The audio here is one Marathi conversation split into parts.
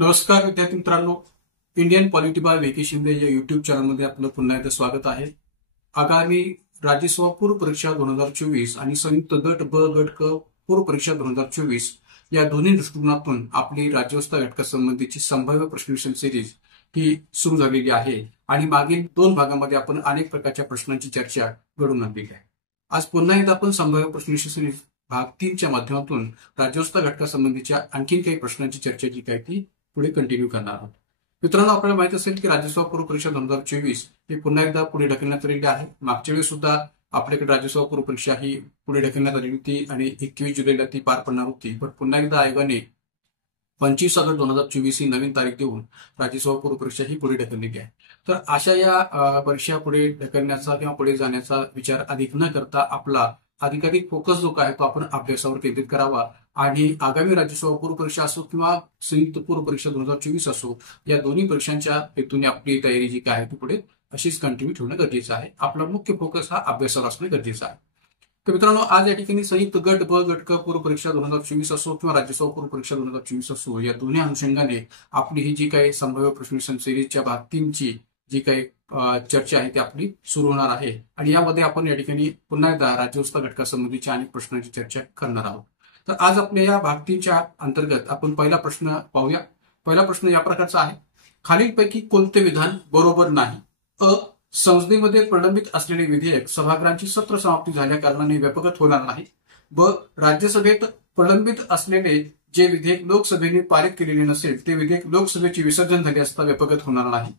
नमस्कार विद्यार्थी मित्रांनो, Indian polity by V K Shinde या युट्यूब चॅनलमध्ये आपलं पुन्हा एकदा स्वागत आहे. आगामी राज्यसभा पूर्व परीक्षा 2024 आणि संयुक्त गट ब गट क पूर्व परीक्षा 2024 या दोन्ही दृष्टिकोनातून आपली राज्यव्यवस्था घटकासंबंधीची संभाव्य प्रश्नविषय सिरीज ही सुरू झालेली आहे आणि मागील 2 भागामध्ये आपण अनेक प्रकारच्या प्रश्नांची चर्चा घडवून आणलेली आहे. आज पुन्हा एकदा आपण संभाव्य प्रश्नविषय सिरीज भाग 3च्या माध्यमातून राज्यव्यवस्था घटकासंबंधीच्या आणखी काही प्रश्नांची चर्चा जी काय ती पुढे कंटिन्यू करणार आहोत. मित्रांनो, आपल्याला माहित असेल की राज्यसभा पूर्व परीक्षा 2024 हे पुन्हा एकदा पुढे ढकलण्यात आलेली आहे. मागच्या वेळेस सुद्धा आपल्याकडे राज्यसभा पूर्व परीक्षा ही पुढे ढकलण्यात आलेली होती आणि 21 जुलैला ती पार पडणार होती. पण पुन्हा एकदा आयोगाने 25 ऑगस्ट 2024 ही नवीन तारीख देऊन राज्यसभा पूर्व परीक्षा ही पुढे ढकललेली आहे. तर अशा या परीक्षा पुढे ढकलण्याचा किंवा पुढे जाण्याचा विचार अधिक न करता आपला अधिकाधिक फोकस जो आहे तो आपण अभ्यासावर केंद्रित करावा आणि आगामी राज्यसभा पूर्व परीक्षा असो किंवा संयुक्त पूर्व परीक्षा 2024 असो, या दोन्ही परीक्षांच्या हेतूने आपली तयारी जी काय आहे ती पुढे अशीच कंटिन्यू ठेवणं गरजेचं आहे. आपला मुख्य फोकस हा अभ्यासावर असणं गरजेचं आहे. तर मित्रांनो, आज या ठिकाणी संयुक्त गट ब गट क पूर्व परीक्षा 2024 असो किंवा राज्यसभा पूर्व परीक्षा 2024 असो, या दोन्ही अनुषंगाने आपली ही जी काही संभाव्य प्रश्नविषय सिरीजच्या भाग 3ची जी काही चर्चा आहे ती आपली सुरू होणार आहे आणि यामध्ये आपण या ठिकाणी पुन्हा एकदा राज्यव्यवस्था घटकासंबंधीच्या अनेक प्रश्नांची चर्चा करणार आहोत. तर आज आपल्या या भाग 3च्या अंतर्गत आपण पहिला प्रश्न पाहूया. पहिला प्रश्न या प्रकारचा आहे: खालीलपैकी कोणते विधान बरोबर नाही? अ. संसदेमध्ये प्रलंबित असलेले विधेयक सभागृहांची सत्र समाप्ती झाल्या कारणाने व्यपगत होणार नाही. ब. राज्यसभेत प्रलंबित असलेले जे विधेयक लोकसभेने पारित केलेले नसेल ते विधेयक लोकसभेचे विसर्जन झाले असता व्यपगत होणार नाही.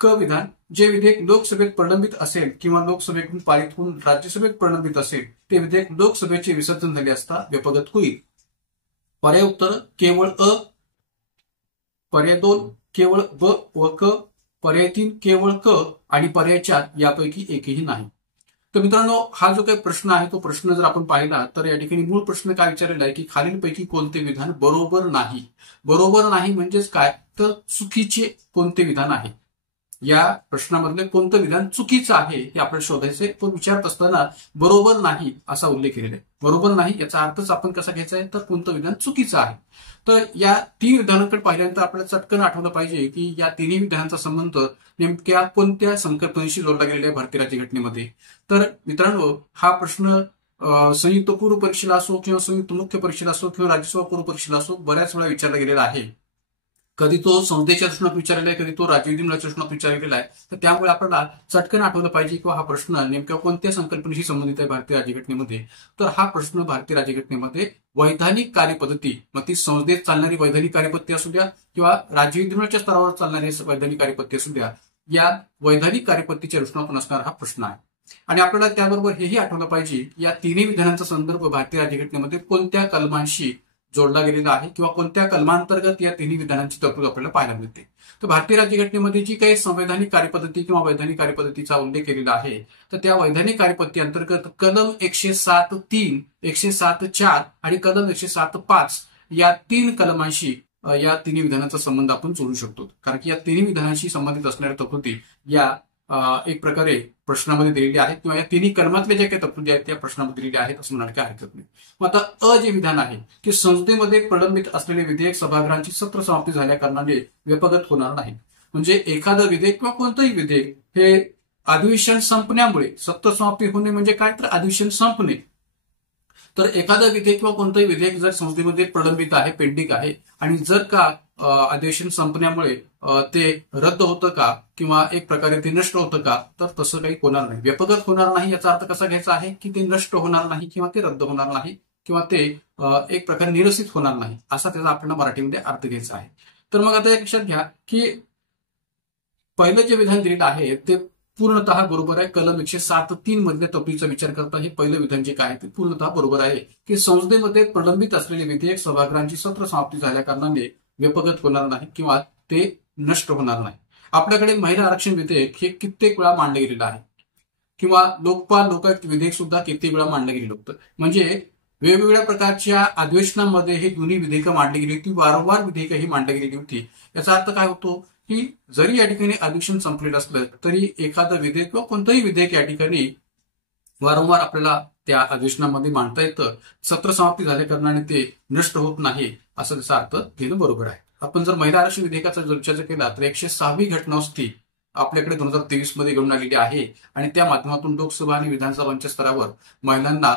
क. विधान: जे विधेयक लोकसभेत प्रलंबित असेल किंवा लोकसभेकडून पारित होऊन राज्यसभेत प्रलंबित असेल ते विधेयक लोकसभेचे विसर्जन झाले असता व्यपगत होईल. पर्याय उत्तर: केवळ अ. पर्याय 2 केवळ ब व क. पर्याय 3 केवळ क आणि पर्याय 4 यापैकी एकही नाही. तर मित्रांनो, हा जो काही प्रश्न आहे तो प्रश्न जर आपण पाहिला तर या ठिकाणी मूळ प्रश्न काय विचारलेला आहे की खालीलपैकी कोणते विधान बरोबर नाही. बरोबर नाही म्हणजेच काय, तर चुकीचे कोणते विधान आहे. या प्रश्नामधले कोणतं विधान चुकीचं आहे हे आपल्याला शोधायचंय. तो विचारत असताना बरोबर नाही असा उल्लेख केलेला आहे. बरोबर नाही याचा अर्थच आपण कसा घ्यायचा आहे, तर कोणतं विधान चुकीचं आहे. तर या 3 विधानांकडे पाहिल्यानंतर आपल्याला चटकन आठवलं पाहिजे की या तिन्ही विधानांचा संबंध नेमक्या कोणत्या संकल्पनेशी जोडला गेलेला आहे भारतीय राज्यघटनेमध्ये. तर मित्रांनो, हा प्रश्न संयुक्त पूर्व परीक्षेला असो किंवा संयुक्त मुख्य परीक्षेला असो किंवा राज्यसभा पूर्व परीक्षेला असो बऱ्याच वेळा विचारला गेलेला आहे. कधी तो संसदेच्या प्रश्नात विचारलेला आहे, कधी तो राज्य विधिमंडळाच्या प्रश्नात विचारलेला आहे. तर त्यामुळे आपल्याला चटकन आठवलं पाहिजे किंवा हा प्रश्न नेमक्या कोणत्या संकल्पनेशी संबंधित आहे भारतीय राज्यघटनेमध्ये. तर हा प्रश्न भारतीय राज्यघटनेमध्ये वैधानिक कार्यपद्धती, मग ती संसदेत चालणारी वैधानिक कार्यपद्धती असू द्या किंवा राज्य विधिमंडळाच्या स्तरावर चालणारी वैधानिक कार्यपद्धती असू द्या, या वैधानिक कार्यपद्धतीच्या दृष्टिकोनातून असणारा हा प्रश्न आहे. आणि आपल्याला त्याबरोबर हेही आठवलं पाहिजे या तिन्ही विधानांचा संदर्भ भारतीय राज्यघटनेमध्ये कोणत्या कलमांशी जोडला गेलेला आहे किंवा कोणत्या कलमांतर्गत या तिन्ही विधानांची तरतूद आपल्याला पाहायला मिळते. तर भारतीय राज्यघटनेमध्ये जी काही संवैधानिक कार्यपद्धती किंवा वैधानिक कार्यपद्धतीचा उल्लेख केलेला आहे, तर त्या वैधानिक कार्यपद्धती अंतर्गत कलम 107.3, 107.4 आणि कलम 107.5 या 3 कलमांशी या तिन्ही विधानांचा संबंध आपण जोडू शकतो. कारण की या तिन्ही विधानांशी संबंधित असणाऱ्या तरतुदी या एक प्रकारे प्रश्नामध्ये दिलेली आहेत किंवा या तिन्ही कलमातल्या ज्या काही तरतुदी आहेत त्या प्रश्नामध्ये दिलेल्या आहेत असं म्हणायला काय हरकत नाही. मग आता अ जे विधान आहे की संसदेमध्ये प्रलंबित असलेले विधेयक सभागृहांची सत्र समाप्ती झाल्या कारणाने व्यपगत होणार नाही. म्हणजे एखादं विधेयक किंवा कोणतंही विधेयक हे अधिवेशन संपण्यामुळे, सत्र समाप्ती होणे म्हणजे काय, तर अधिवेशन संपणे. तर एखादं विधेयक किंवा कोणतंही विधेयक जर संसदेमध्ये प्रलंबित आहे, पेंडिंग आहे आणि जर का अधिवेशन संपण्यामुळे ते रद्द होतं का किंवा एक प्रकारे ते नष्ट होतं का, तर तसं काही होणार नाही. व्यपगत होणार नाही याचा अर्थ कसा घ्यायचा आहे की ते नष्ट होणार नाही किंवा ते रद्द होणार नाही किंवा ते एक प्रकारे निरसित होणार नाही असा त्याचा आपल्याला मराठीमध्ये अर्थ घ्यायचा आहे. तर मग आता एक लक्षात घ्या की पहिलं जे विधान दिलेलं आहे ते पूर्णतः बरोबर आहे. कलम 107.3 मधल्या तरतुदीचा विचार करता हे पहिलं विधान जे काय ते पूर्णतः बरोबर आहे की संसदेमध्ये प्रलंबित असलेले विधेयक सभागृहांची सत्र समाप्ती झाल्या कारणाने व्यपगत होणार नाही किंवा ते नष्ट होणार नाही. आपल्याकडे महिला आरक्षण विधेयक हे कित्येक वेळा मांडलं गेलेलं आहे किंवा लोकपाल लोकायुक्त विधेयक सुद्धा कित्येक वेळा मांडलं गेलेलं होतं. म्हणजे वेगवेगळ्या प्रकारच्या अधिवेशनांमध्ये हे दोन्ही विधेयकं मांडली गेली होती, वारंवार विधेयकं ही मांडली गेलेली होती. याचा अर्थ काय होतो की जरी या ठिकाणी अधिवेशन संपलेलं असलं तरी एखादं विधेयक किंवा कोणतंही विधेयक या ठिकाणी वारंवार आपल्याला त्या अधिवेशनामध्ये मांडता येतं. सत्र समाप्ती झाल्या कारणाने ते नष्ट होत नाही असं त्याचा अर्थ घेणं बरोबर आहे. आपण जर महिला आरक्षण विधेयकाचा जर विचार केला तर 106वी घटनावस्ती आपल्याकडे 2023 मध्ये घेऊन आलेली आहे आणि त्या माध्यमातून लोकसभा आणि विधानसभांच्या स्तरावर महिलांना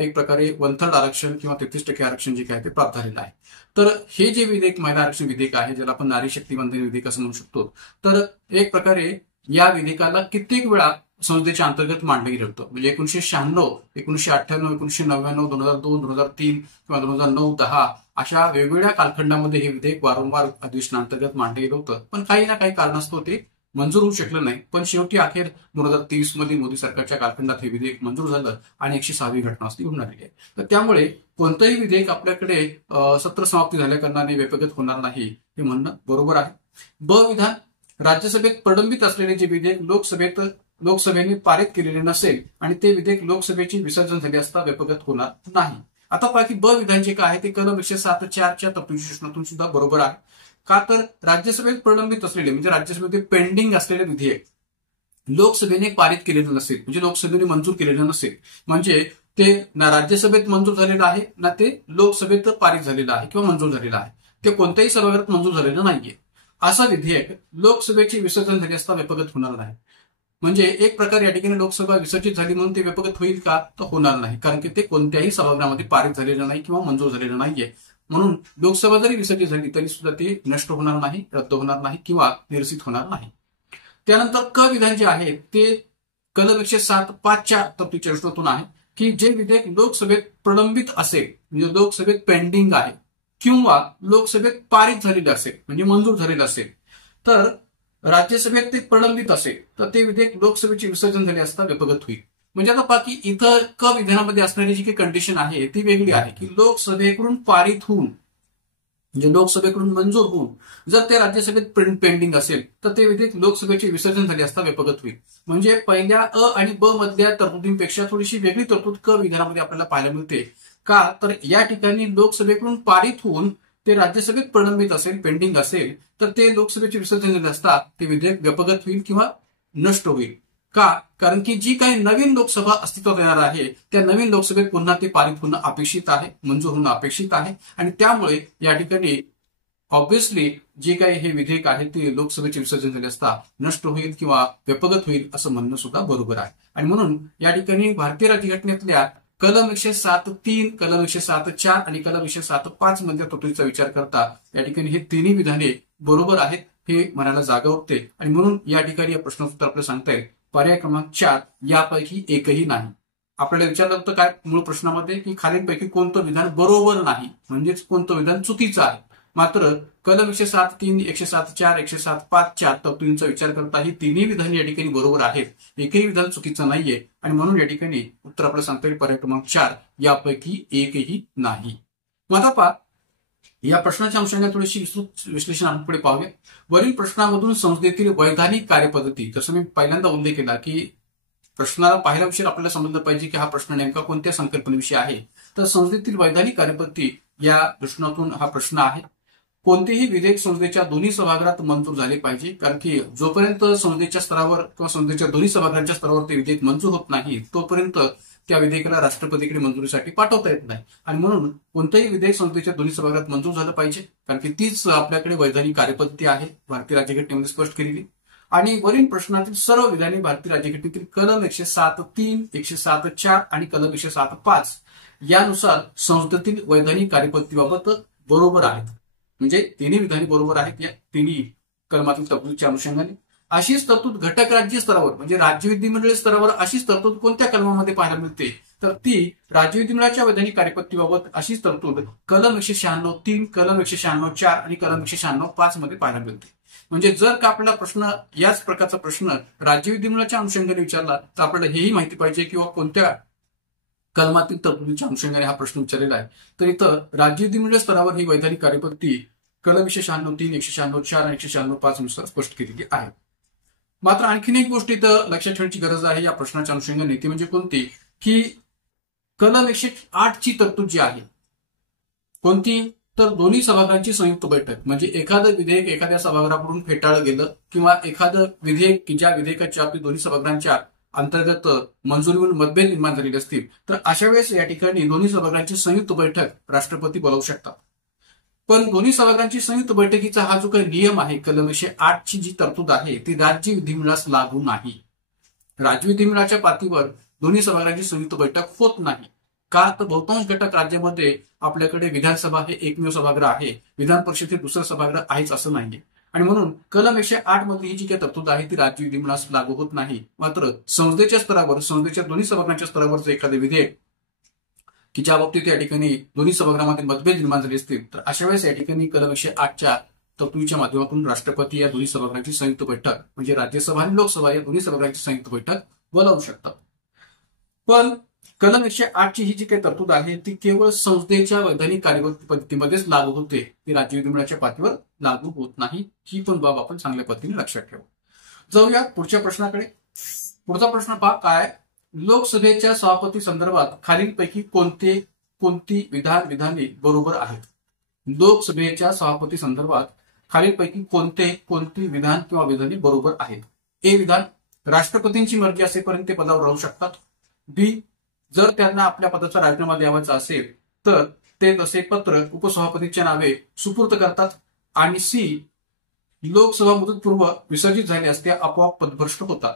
एक प्रकारे 1/3 आरक्षण किंवा 33% आरक्षण जे काय ते प्राप्त झालेलं आहे. तर हे जे विधेयक महिला आरक्षण विधेयक आहे, ज्याला आपण नारी शक्ती वंदन विधेयक असं म्हणू शकतो, तर एक प्रकारे या विधेयकाला कित्येक वेळा संसदेच्या अंतर्गत मांडलं गेलं होतं. म्हणजे 1996, 1998, 1999, 2002, 2003 किंवा 2009, 10 अशा वेगवेगळ्या कालखंडामध्ये हे विधेयक वारंवार अधिवेशनांतर्गत मांडलं गेलं होतं. पण काही ना काही कारणास्तव ते मंजूर होऊ शकलं नाही. पण शेवटी अखेर 2023 मध्ये मोदी सरकारच्या कालखंडात हे विधेयक मंजूर झालं आणि 106वी घटनावस्ती घेऊन आलेली आहे. तर त्यामुळे कोणतंही विधेयक आपल्याकडे सत्र समाप्ती झाल्या कारणाने व्यपगत होणार नाही हे म्हणणं बरोबर आहे. ब विधान, राज्यसभेत प्रलंबित असलेले जे विधेयक लोकसभेने पारित केलेले नसेल आणि ते विधेयक लोकसभेचे विसर्जन झाले असता व्यपगत होणार नाही. आता बाकी ब विधान जे काय आहे ते कलम 107(4)च्या तरतुदीतून सुद्धा बरोबर आहे. का तर राज्यसभेत प्रलंबित असलेले म्हणजे राज्यसभेमध्ये पेंडिंग असलेले विधेयक लोकसभेने पारित केलेलं नसेल, म्हणजे लोकसभेने मंजूर केलेलं नसेल, म्हणजे ते ना राज्यसभेत मंजूर झालेलं आहे ना ते लोकसभेत पारित झालेलं आहे किंवा मंजूर झालेलं आहे, ते कोणत्याही सभागृहात मंजूर झालेलं नाहीये, असं विधेयक लोकसभेचे विसर्जन झाले असता व्यपगत होणार नाही. म्हणजे एक प्रकारे या ठिकाणी लोकसभा विसर्जित झाली म्हणून ते व्यपगत होईल का, तर होणार नाही, कारण की ते कोणत्याही सभागृहामध्ये पारित झालेलं नाही किंवा मंजूर झालेलं नाहीये. म्हणून लोकसभा जरी विसर्जित झाली तरी सुद्धा ते नष्ट होणार नाही, रद्द होणार नाही किंवा निरसित होणार नाही. त्यानंतर क विधान जे आहे ते कलम 107(5)च्या तरतुदीतून आहे की जे विधेयक लोकसभेत प्रलंबित असेल म्हणजे लोकसभेत पेंडिंग आहे किंवा लोकसभेत पारित झालेले असेल म्हणजे मंजूर झालेलं असेल, तर राज्यसभेत ते प्रलंबित असेल तर ते विधेयक लोकसभेचे विसर्जन झाले असता व्यपगत होईल. म्हणजे आता बाकी इथं क विधानामध्ये असणारी जी काही कंडिशन आहे ती वेगळी आहे की लोकसभेकडून पारित होऊन म्हणजे लोकसभेकडून मंजूर होऊन जर ते राज्यसभेत पेंडिंग असेल तर ते विधेयक लोकसभेचे विसर्जन झाले असता व्यपगत होईल. म्हणजे पहिल्या अ आणि ब मधल्या तरतुदींपेक्षा थोडीशी वेगळी तरतूद क विधानामध्ये आपल्याला पाहायला मिळते. का तर या ठिकाणी लोकसभेकडून पारित होऊन ते राज्यसभेत प्रलंबित असेल, पेंडिंग असेल, तर ते लोकसभेचे विसर्जन झाले असता ते विधेयक व्यपगत होईल किंवा नष्ट होईल. का, कारण की जी काही नवीन लोकसभा अस्तित्वात येणार आहे त्या नवीन लोकसभेत पुन्हा ते पारित होणं अपेक्षित आहे, मंजूर होणं अपेक्षित आहे आणि त्यामुळे या ठिकाणी ऑब्व्हियसली जे काही हे विधेयक आहे ते लोकसभेचे विसर्जन झाले असता नष्ट होईल किंवा व्यपगत होईल असं म्हणणं सुद्धा बरोबर आहे. आणि म्हणून या ठिकाणी भारतीय राज्यघटनेतल्या कलम 107(3), कलम 107(4) आणि कलम 107(5) मधल्या तरतुदीचा विचार करता या ठिकाणी हे तिन्ही विधाने बरोबर आहेत हे म्हणायला जागा उरते. आणि म्हणून या ठिकाणी या प्रश्नाचं उत्तर आपल्याला सांगता येईल पर्याय क्रमांक 4 यापैकी एकही नाही. आपल्याला विचारलं होतं काय मूळ प्रश्नामध्ये की खालीलपैकी कोणतं विधान बरोबर नाही, म्हणजेच कोणतं विधान चुकीचं आहे. मात्र कलम 107(3), 107(4), 107(5)च्या तरतुदींचा विचार करता ही तिन्ही विधान या ठिकाणी बरोबर आहेत, एकही विधान चुकीचं नाहीये. आणि म्हणून या ठिकाणी उत्तर आपल्याला सांगता येईल पर्याय क्रमांक 4 यापैकी एकही नाही. मग आता पहा या प्रश्नाच्या अंशाने थोडीशी विस्तृत विश्लेषण आपण पुढे पाहूया. वरील प्रश्नामधून संसदेतील वैधानिक कार्यपद्धती, जसं मी पहिल्यांदा उल्लेख केला की प्रश्नाला पाहिल्या उशीर आपल्याला समजलं पाहिजे की हा प्रश्न नेमका कोणत्या संकल्पनेविषयी आहे. तर संसदेतील वैधानिक कार्यपद्धती या दृष्टिकोनातून हा प्रश्न आहे. कोणतेही विधेयक संसदेच्या दोन्ही सभागृहात मंजूर झाले पाहिजे, कारण की जोपर्यंत संसदेच्या स्तरावर किंवा संसदेच्या दोन्ही सभागृहांच्या स्तरावर ते विधेयक मंजूर होत नाही तोपर्यंत त्या विधेयकाला राष्ट्रपतीकडे मंजुरीसाठी पाठवता येत नाही. आणि म्हणून कोणतंही विधेयक संसदेच्या दोन्ही सभागृहात मंजूर झालं पाहिजे, कारण की तीच आपल्याकडे वैधानिक कार्यपद्धती आहे भारतीय राज्यघटनेमध्ये स्पष्ट केलेली. आणि वरील प्रश्नातील सर्व विधाने भारतीय राज्यघटनेतील कलम 107(3), 107(4) आणि कलम 107(5) यानुसार संसदेतील वैधानिक कार्यपद्धतीबाबत बरोबर आहेत. म्हणजे तिन्ही विधाने बरोबर आहेत या तिन्ही कलमातील तरतुदीच्या अनुषंगाने. अशीच तरतूद घटक राज्य स्तरावर म्हणजे राज्य विधिमंडळ स्तरावर अशीच तरतूद कोणत्या कलमामध्ये पाहायला मिळते, तर ती राज्य विधिमंडळाच्या वैधानिक कार्यपद्धतीबाबत अशीच तरतूद कलम 196(3), कलम 196(4) आणि कलम 196(5) मध्ये पाहायला मिळते. म्हणजे जर का आपल्याला प्रश्न याच प्रकारचा प्रश्न राज्य विधिमंडळाच्या अनुषंगाने विचारला तर आपल्याला हेही माहिती पाहिजे किंवा कोणत्या कलमातील तरतुदीच्या अनुषंगाने हा प्रश्न विचारलेला आहे. तर इथं राज्य विधिमंडळ स्तरावर ही वैधानिक कार्यपद्धती कलम 196(3), 196(4) आणि 196(5) नुसार स्पष्ट केलेली आहे. मात्र आणखीन एक गोष्ट इथं लक्षात ठेवण्याची गरज आहे या प्रश्नाच्या अनुषंगाने, ती म्हणजे कोणती की कलम 108ची तरतूद जी आहे कोणती, तर दोन्ही सभागृहांची संयुक्त बैठक. म्हणजे एखादं विधेयक एखाद्या सभागृहाकडून फेटाळलं गेलं किंवा एखादं विधेयक की ज्या विधेयकाच्या बाबतीत दोन्ही सभागृहांच्या अंतर्गत मंजुरीवरून मतभेद निर्माण झालेले असतील तर अशा वेळेस या ठिकाणी दोन्ही सभागृहांची संयुक्त बैठक राष्ट्रपती बोलावू शकतात. पण दोन्ही सभागृहांची संयुक्त बैठकीचा हा जो काही नियम आहे, कलम 108 ची जी तरतूद आहे ती राज्य विधिमंडळास लागू नाही. राज्य विधिमंडळाच्या पातळीवर दोन्ही सभागृहांची संयुक्त बैठक होत नाही. का? तर बहुतांश घटक राज्यामध्ये आपल्याकडे विधानसभा हे एकमेव सभागृह आहे, विधान परिषद हे दुसरं सभागृह आहेच असं नाहीये. आणि म्हणून कलम 108 मध्ये ही जी काही तरतूद आहे ती राज्य विधिमंडळास लागू होत नाही. मात्र संसदेच्या स्तरावर, संसदेच्या दोन्ही सभागृहांच्या स्तरावर जर एखादे विधेयक की ज्या बाबतीत या ठिकाणी दोन्ही सभागृहामध्ये मतभेद निर्माण झाले असतील, तर अशा वेळेस या ठिकाणी कलम 108च्या तरतुदीच्या माध्यमातून राष्ट्रपती या दोन्ही सभागृहांची संयुक्त बैठक म्हणजे राज्यसभा आणि लोकसभा या दोन्ही सभागृहांची संयुक्त बैठक बोलावू शकतात. पण कलम 108 ची ही जी काही तरतूद आहे ती केवळ संसदेच्या वैधानिक कार्यवाही पद्धतीमध्येच लागू होते, ती राज्य विधिमंडळाच्या पातळीवर लागू होत नाही. ही पण बाब आपण चांगल्या पद्धतीने लक्षात ठेवू. जाऊया पुढच्या प्रश्नाकडे. पुढचा प्रश्न पहा काय, लोकसभेच्या सभापती संदर्भात खालीलपैकी कोणती विधाने बरोबर आहेत? लोकसभेच्या सभापती संदर्भात खालीलपैकी कोणती विधान किंवा विधाने बरोबर आहेत? ए विधान, राष्ट्रपतींची मर्जी असेपर्यंत ते पदावर राहू शकतात. बी, जर त्यांना आपल्या पदाचा राजीनामा द्यावायचा असेल तर ते तसे पत्र उपसभापतींच्या नावे सुपूर्द करतात. आणि सी, लोकसभा मुदतपूर्व विसर्जित झाली असते आपोआप पदभ्रष्ट होतात.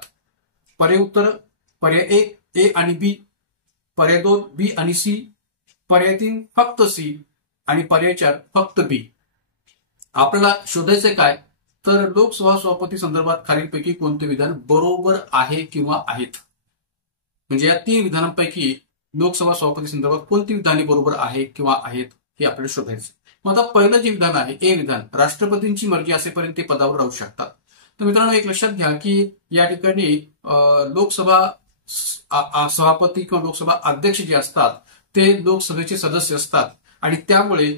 पर्याय उत्तर, पर्याय 1 ए आणि बी, पर्याय 2 बी आणि सी, पर्याय 3 फक्त सी आणि पर्याय 4 फक्त बी. आपल्याला शोधायचे काय, तर लोकसभा सभापती संदर्भात खालीलपैकी कोणते विधान बरोबर आहे किंवा आहेत. म्हणजे या 3 विधानांपैकी लोकसभा सभापती संदर्भात कोणती विधाने बरोबर आहे किंवा आहेत हे आपल्याला शोधायचे. मग आता पहिलं जे विधान आहे ए विधान, राष्ट्रपतींची मर्जी असेपर्यंत ते पदावर राहू शकतात. तर मित्रांनो एक लक्षात घ्या की या ठिकाणी लोकसभा सभापती किंवा लोकसभा अध्यक्ष जे असतात ते लोकसभेचे सदस्य असतात आणि त्यामुळे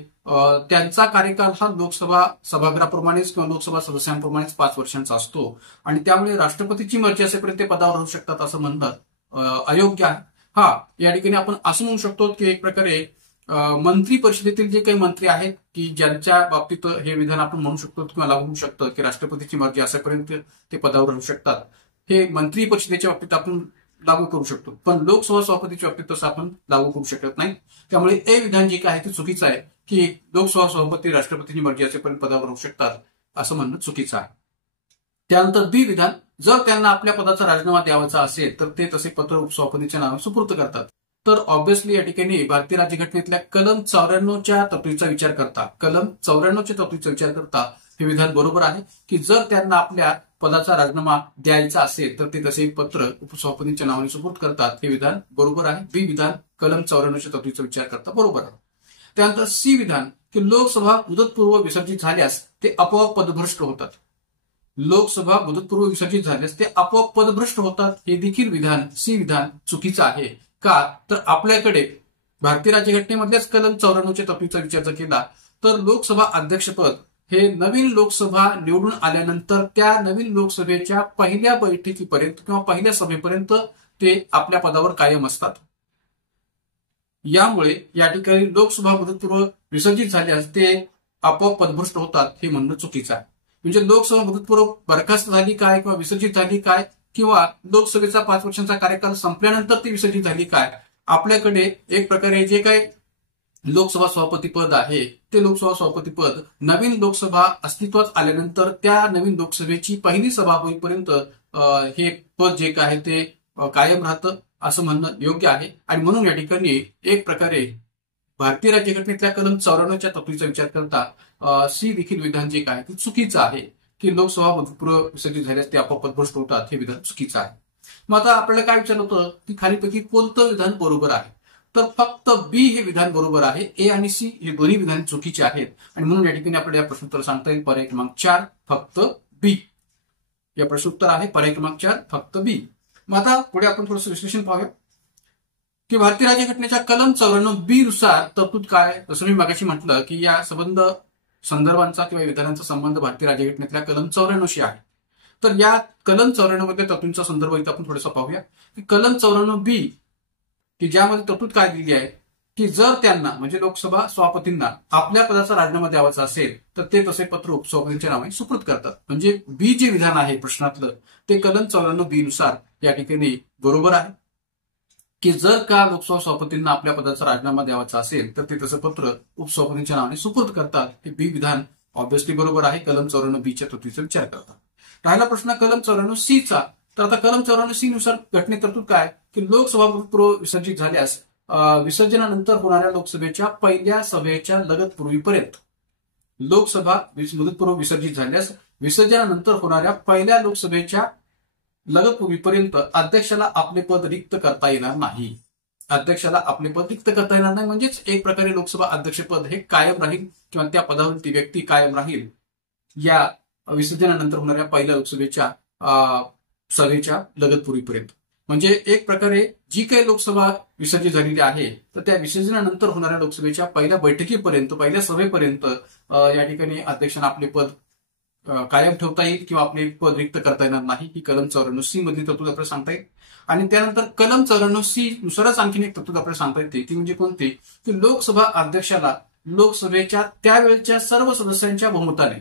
त्यांचा कार्यकाल हा लोकसभा सभागृहाप्रमाणेच किंवा लोकसभा सदस्यांप्रमाणेच 5 वर्षांचा असतो आणि त्यामुळे राष्ट्रपतीची मर्जी असेपर्यंत ते पदावर राहू शकतात असं म्हणणं अयोग्य आहे. हा, या ठिकाणी आपण असं म्हणू शकतो की एक प्रकारे मंत्री परिषदेतील जे काही मंत्री आहेत की ज्यांच्या बाबतीत हे विधान आपण म्हणू शकतो किंवा लागू होऊ शकतं की राष्ट्रपतीची मर्जी असेपर्यंत ते पदावर राहू शकतात, हे मंत्री परिषदेच्या बाबतीत आपण लागू करू शकतो. पण लोकसभा सभापतीच्या बाबतीत तसं आपण लागू करू शकत नाही. त्यामुळे हे विधान जे काय आहे ते चुकीचं आहे की लोकसभा सभापती राष्ट्रपतीची मर्जी असेपर्यंत पदावर राहू शकतात असं म्हणणं चुकीचं आहे. त्यानंतर बी विधान, जर त्यांना आपल्या पदाचा राजीनामा द्यावायचा असेल तर ते तसे पत्र उपसभापतीच्या नावाने सुपूर्द करतात. तर ऑब्व्हियसली या ठिकाणी भारतीय राज्यघटनेतल्या कलम 94च्या तरतुदीचा विचार करता हे विधान बरोबर आहे की जर त्यांना आपल्या पदाचा राजीनामा द्यायचा असेल तर ते तसे पत्र उपसभापतींच्या नावाने सुपूर्द करतात. हे विधान बरोबर आहे. बी विधान कलम 94च्या तरतुदीचा विचार करता बरोबर आहे. त्यानंतर सी विधान की लोकसभा मुदतपूर्व विसर्जित झाल्यास ते आपोआप पदभ्रष्ट होतात. लोकसभा मुदतपूर्व विसर्जित झाल्यास ते आपोआप पदभ्रष्ट होतात हे देखील विधान सी विधान चुकीचं आहे. का? तर आपल्याकडे भारतीय राज्यघटनेमधल्याच कलम 94च्या तरतुदीचा विचार जर केला तर लोकसभा अध्यक्षपद हे नवीन लोकसभा निवडून आल्यानंतर त्या नवीन लोकसभेच्या पहिल्या बैठकीपर्यंत किंवा पहिल्या सभेपर्यंत ते आपल्या पदावर कायम असतात. यामुळे या ठिकाणी लोकसभा मुदतपूर्व विसर्जित झाल्यास ते आपोआप पदभ्रष्ट होतात हे म्हणणं चुकीचं आहे. म्हणजे लोकसभा मुदतपूर्व बरखास्त झाली काय किंवा विसर्जित झाली काय किंवा लोकसभेचा 5 वर्षांचा कार्यकाल संपल्यानंतर ती विसर्जित झाली काय, आपल्याकडे एक प्रकारे जे काही लोकसभा सभापती पद आहे ते लोकसभा सभापती पद नवीन लोकसभा अस्तित्वात आल्यानंतर त्या नवीन लोकसभेची पहिली सभा होईपर्यंत हे पद जे काय आहे ते कायम राहतं असं म्हणणं योग्य आहे. आणि म्हणून या ठिकाणी एक प्रकारे भारतीय राज्यघटनेतल्या कलम 94च्या तरतुदीचा विचार करता सी देखील विधान जे काय ते चुकीचं आहे की लोकसभा मुदतपूर्व विसर्जित झाल्यास ते आपोआप पदभ्रष्ट होतात हे विधान चुकीचं आहे. मग आता आपल्याला काय विचारलं होतं की खालीपैकी कोणतं विधान बरोबर आहे, तर फक्त बी हे विधान बरोबर आहे. ए आणि सी हे दोन्ही विधान चुकीचे आहेत आणि म्हणून या ठिकाणी आपल्याला या प्रश्नोत्तर सांगता येईल पर्याय क्रमांक 4 फक्त बी. या प्रश्नोत्तर आहे पर्याय क्रमांक 4 फक्त बी. मग आता पुढे आपण थोडंसं विश्लेषण पाहूया की भारतीय राज्यघटनेच्या कलम 94 बी नुसार तरतूद काय. जसं मी मगाशी म्हटलं की या संदर्भांचा किंवा विधानांचा संबंध भारतीय राज्यघटनेतल्या कलम 94शी आहे. तर या कलम 94 मध्ये तरतुदीचा संदर्भ इथं आपण थोडासा पाहूया की कलम 94 बी की ज्यामध्ये तरतूद काय दिली आहे की जर त्यांना म्हणजे लोकसभा सभापतींना आपल्या पदाचा राजीनामा द्यावायचा असेल तर ते तसे पत्र उपसभापतींच्या नावाने सुपूर्द करतात. म्हणजे बी जे विधान आहे प्रश्नातलं ते कलम 94 बी नुसार या ठिकाणी बरोबर आहे. की जर का लोकसभा सभापतींना आपल्या पदाचा राजीनामा द्यावाचा असेल तर ते तसं पत्र उपसभापतींच्या नावाने सुपूर्द करतात. हे बी विधान ऑब्व्हियसली बरोबर आहे. कलम 94B तरतुदीचा विचार करतात. राहिला प्रश्न कलम 94C चा. तर आता कलम 94C नुसार घटनेत तरतूद काय की लोकसभा मुदतपूर्व विसर्जित झाल्यास विसर्जनानंतर होणाऱ्या लोकसभेच्या पहिल्या सभेच्या लगतपूर्वीपर्यंत लोकसभा मुदतपूर्व विसर्जित झाल्यास विसर्जनानंतर होणाऱ्या पहिल्या लोकसभेच्या लगतपूर्वीपर्यंत अध्यक्षाला आपले पद रिक्त करता येणार नाही. अध्यक्षाला आपले पद रिक्त करता येणार नाही म्हणजेच एक प्रकारे लोकसभा अध्यक्षपद हे कायम राहील किंवा त्या पदावर ती व्यक्ती कायम राहील या विसर्जनानंतर होणाऱ्या पहिल्या लोकसभेच्या सभेच्या लगतपूर्वीपर्यंत. म्हणजे एक प्रकारे जी काही लोकसभा विसर्जित झालेली आहे तर त्या विसर्जनानंतर होणाऱ्या लोकसभेच्या पहिल्या बैठकीपर्यंत पहिल्या सभेपर्यंत या ठिकाणी अध्यक्षांना आपले पद कायम ठेवता येईल किंवा आपले पद रिक्त करता येणार नाही. ही कलम 94C मधली तरतूद आपल्याला सांगता येईल. आणि त्यानंतर कलम 94C नुसारच आणखीन एक तरतूद आपल्याला सांगता येते ती म्हणजे कोणती की लोकसभा अध्यक्षाला लोकसभेच्या त्यावेळच्या सर्व सदस्यांच्या बहुमताने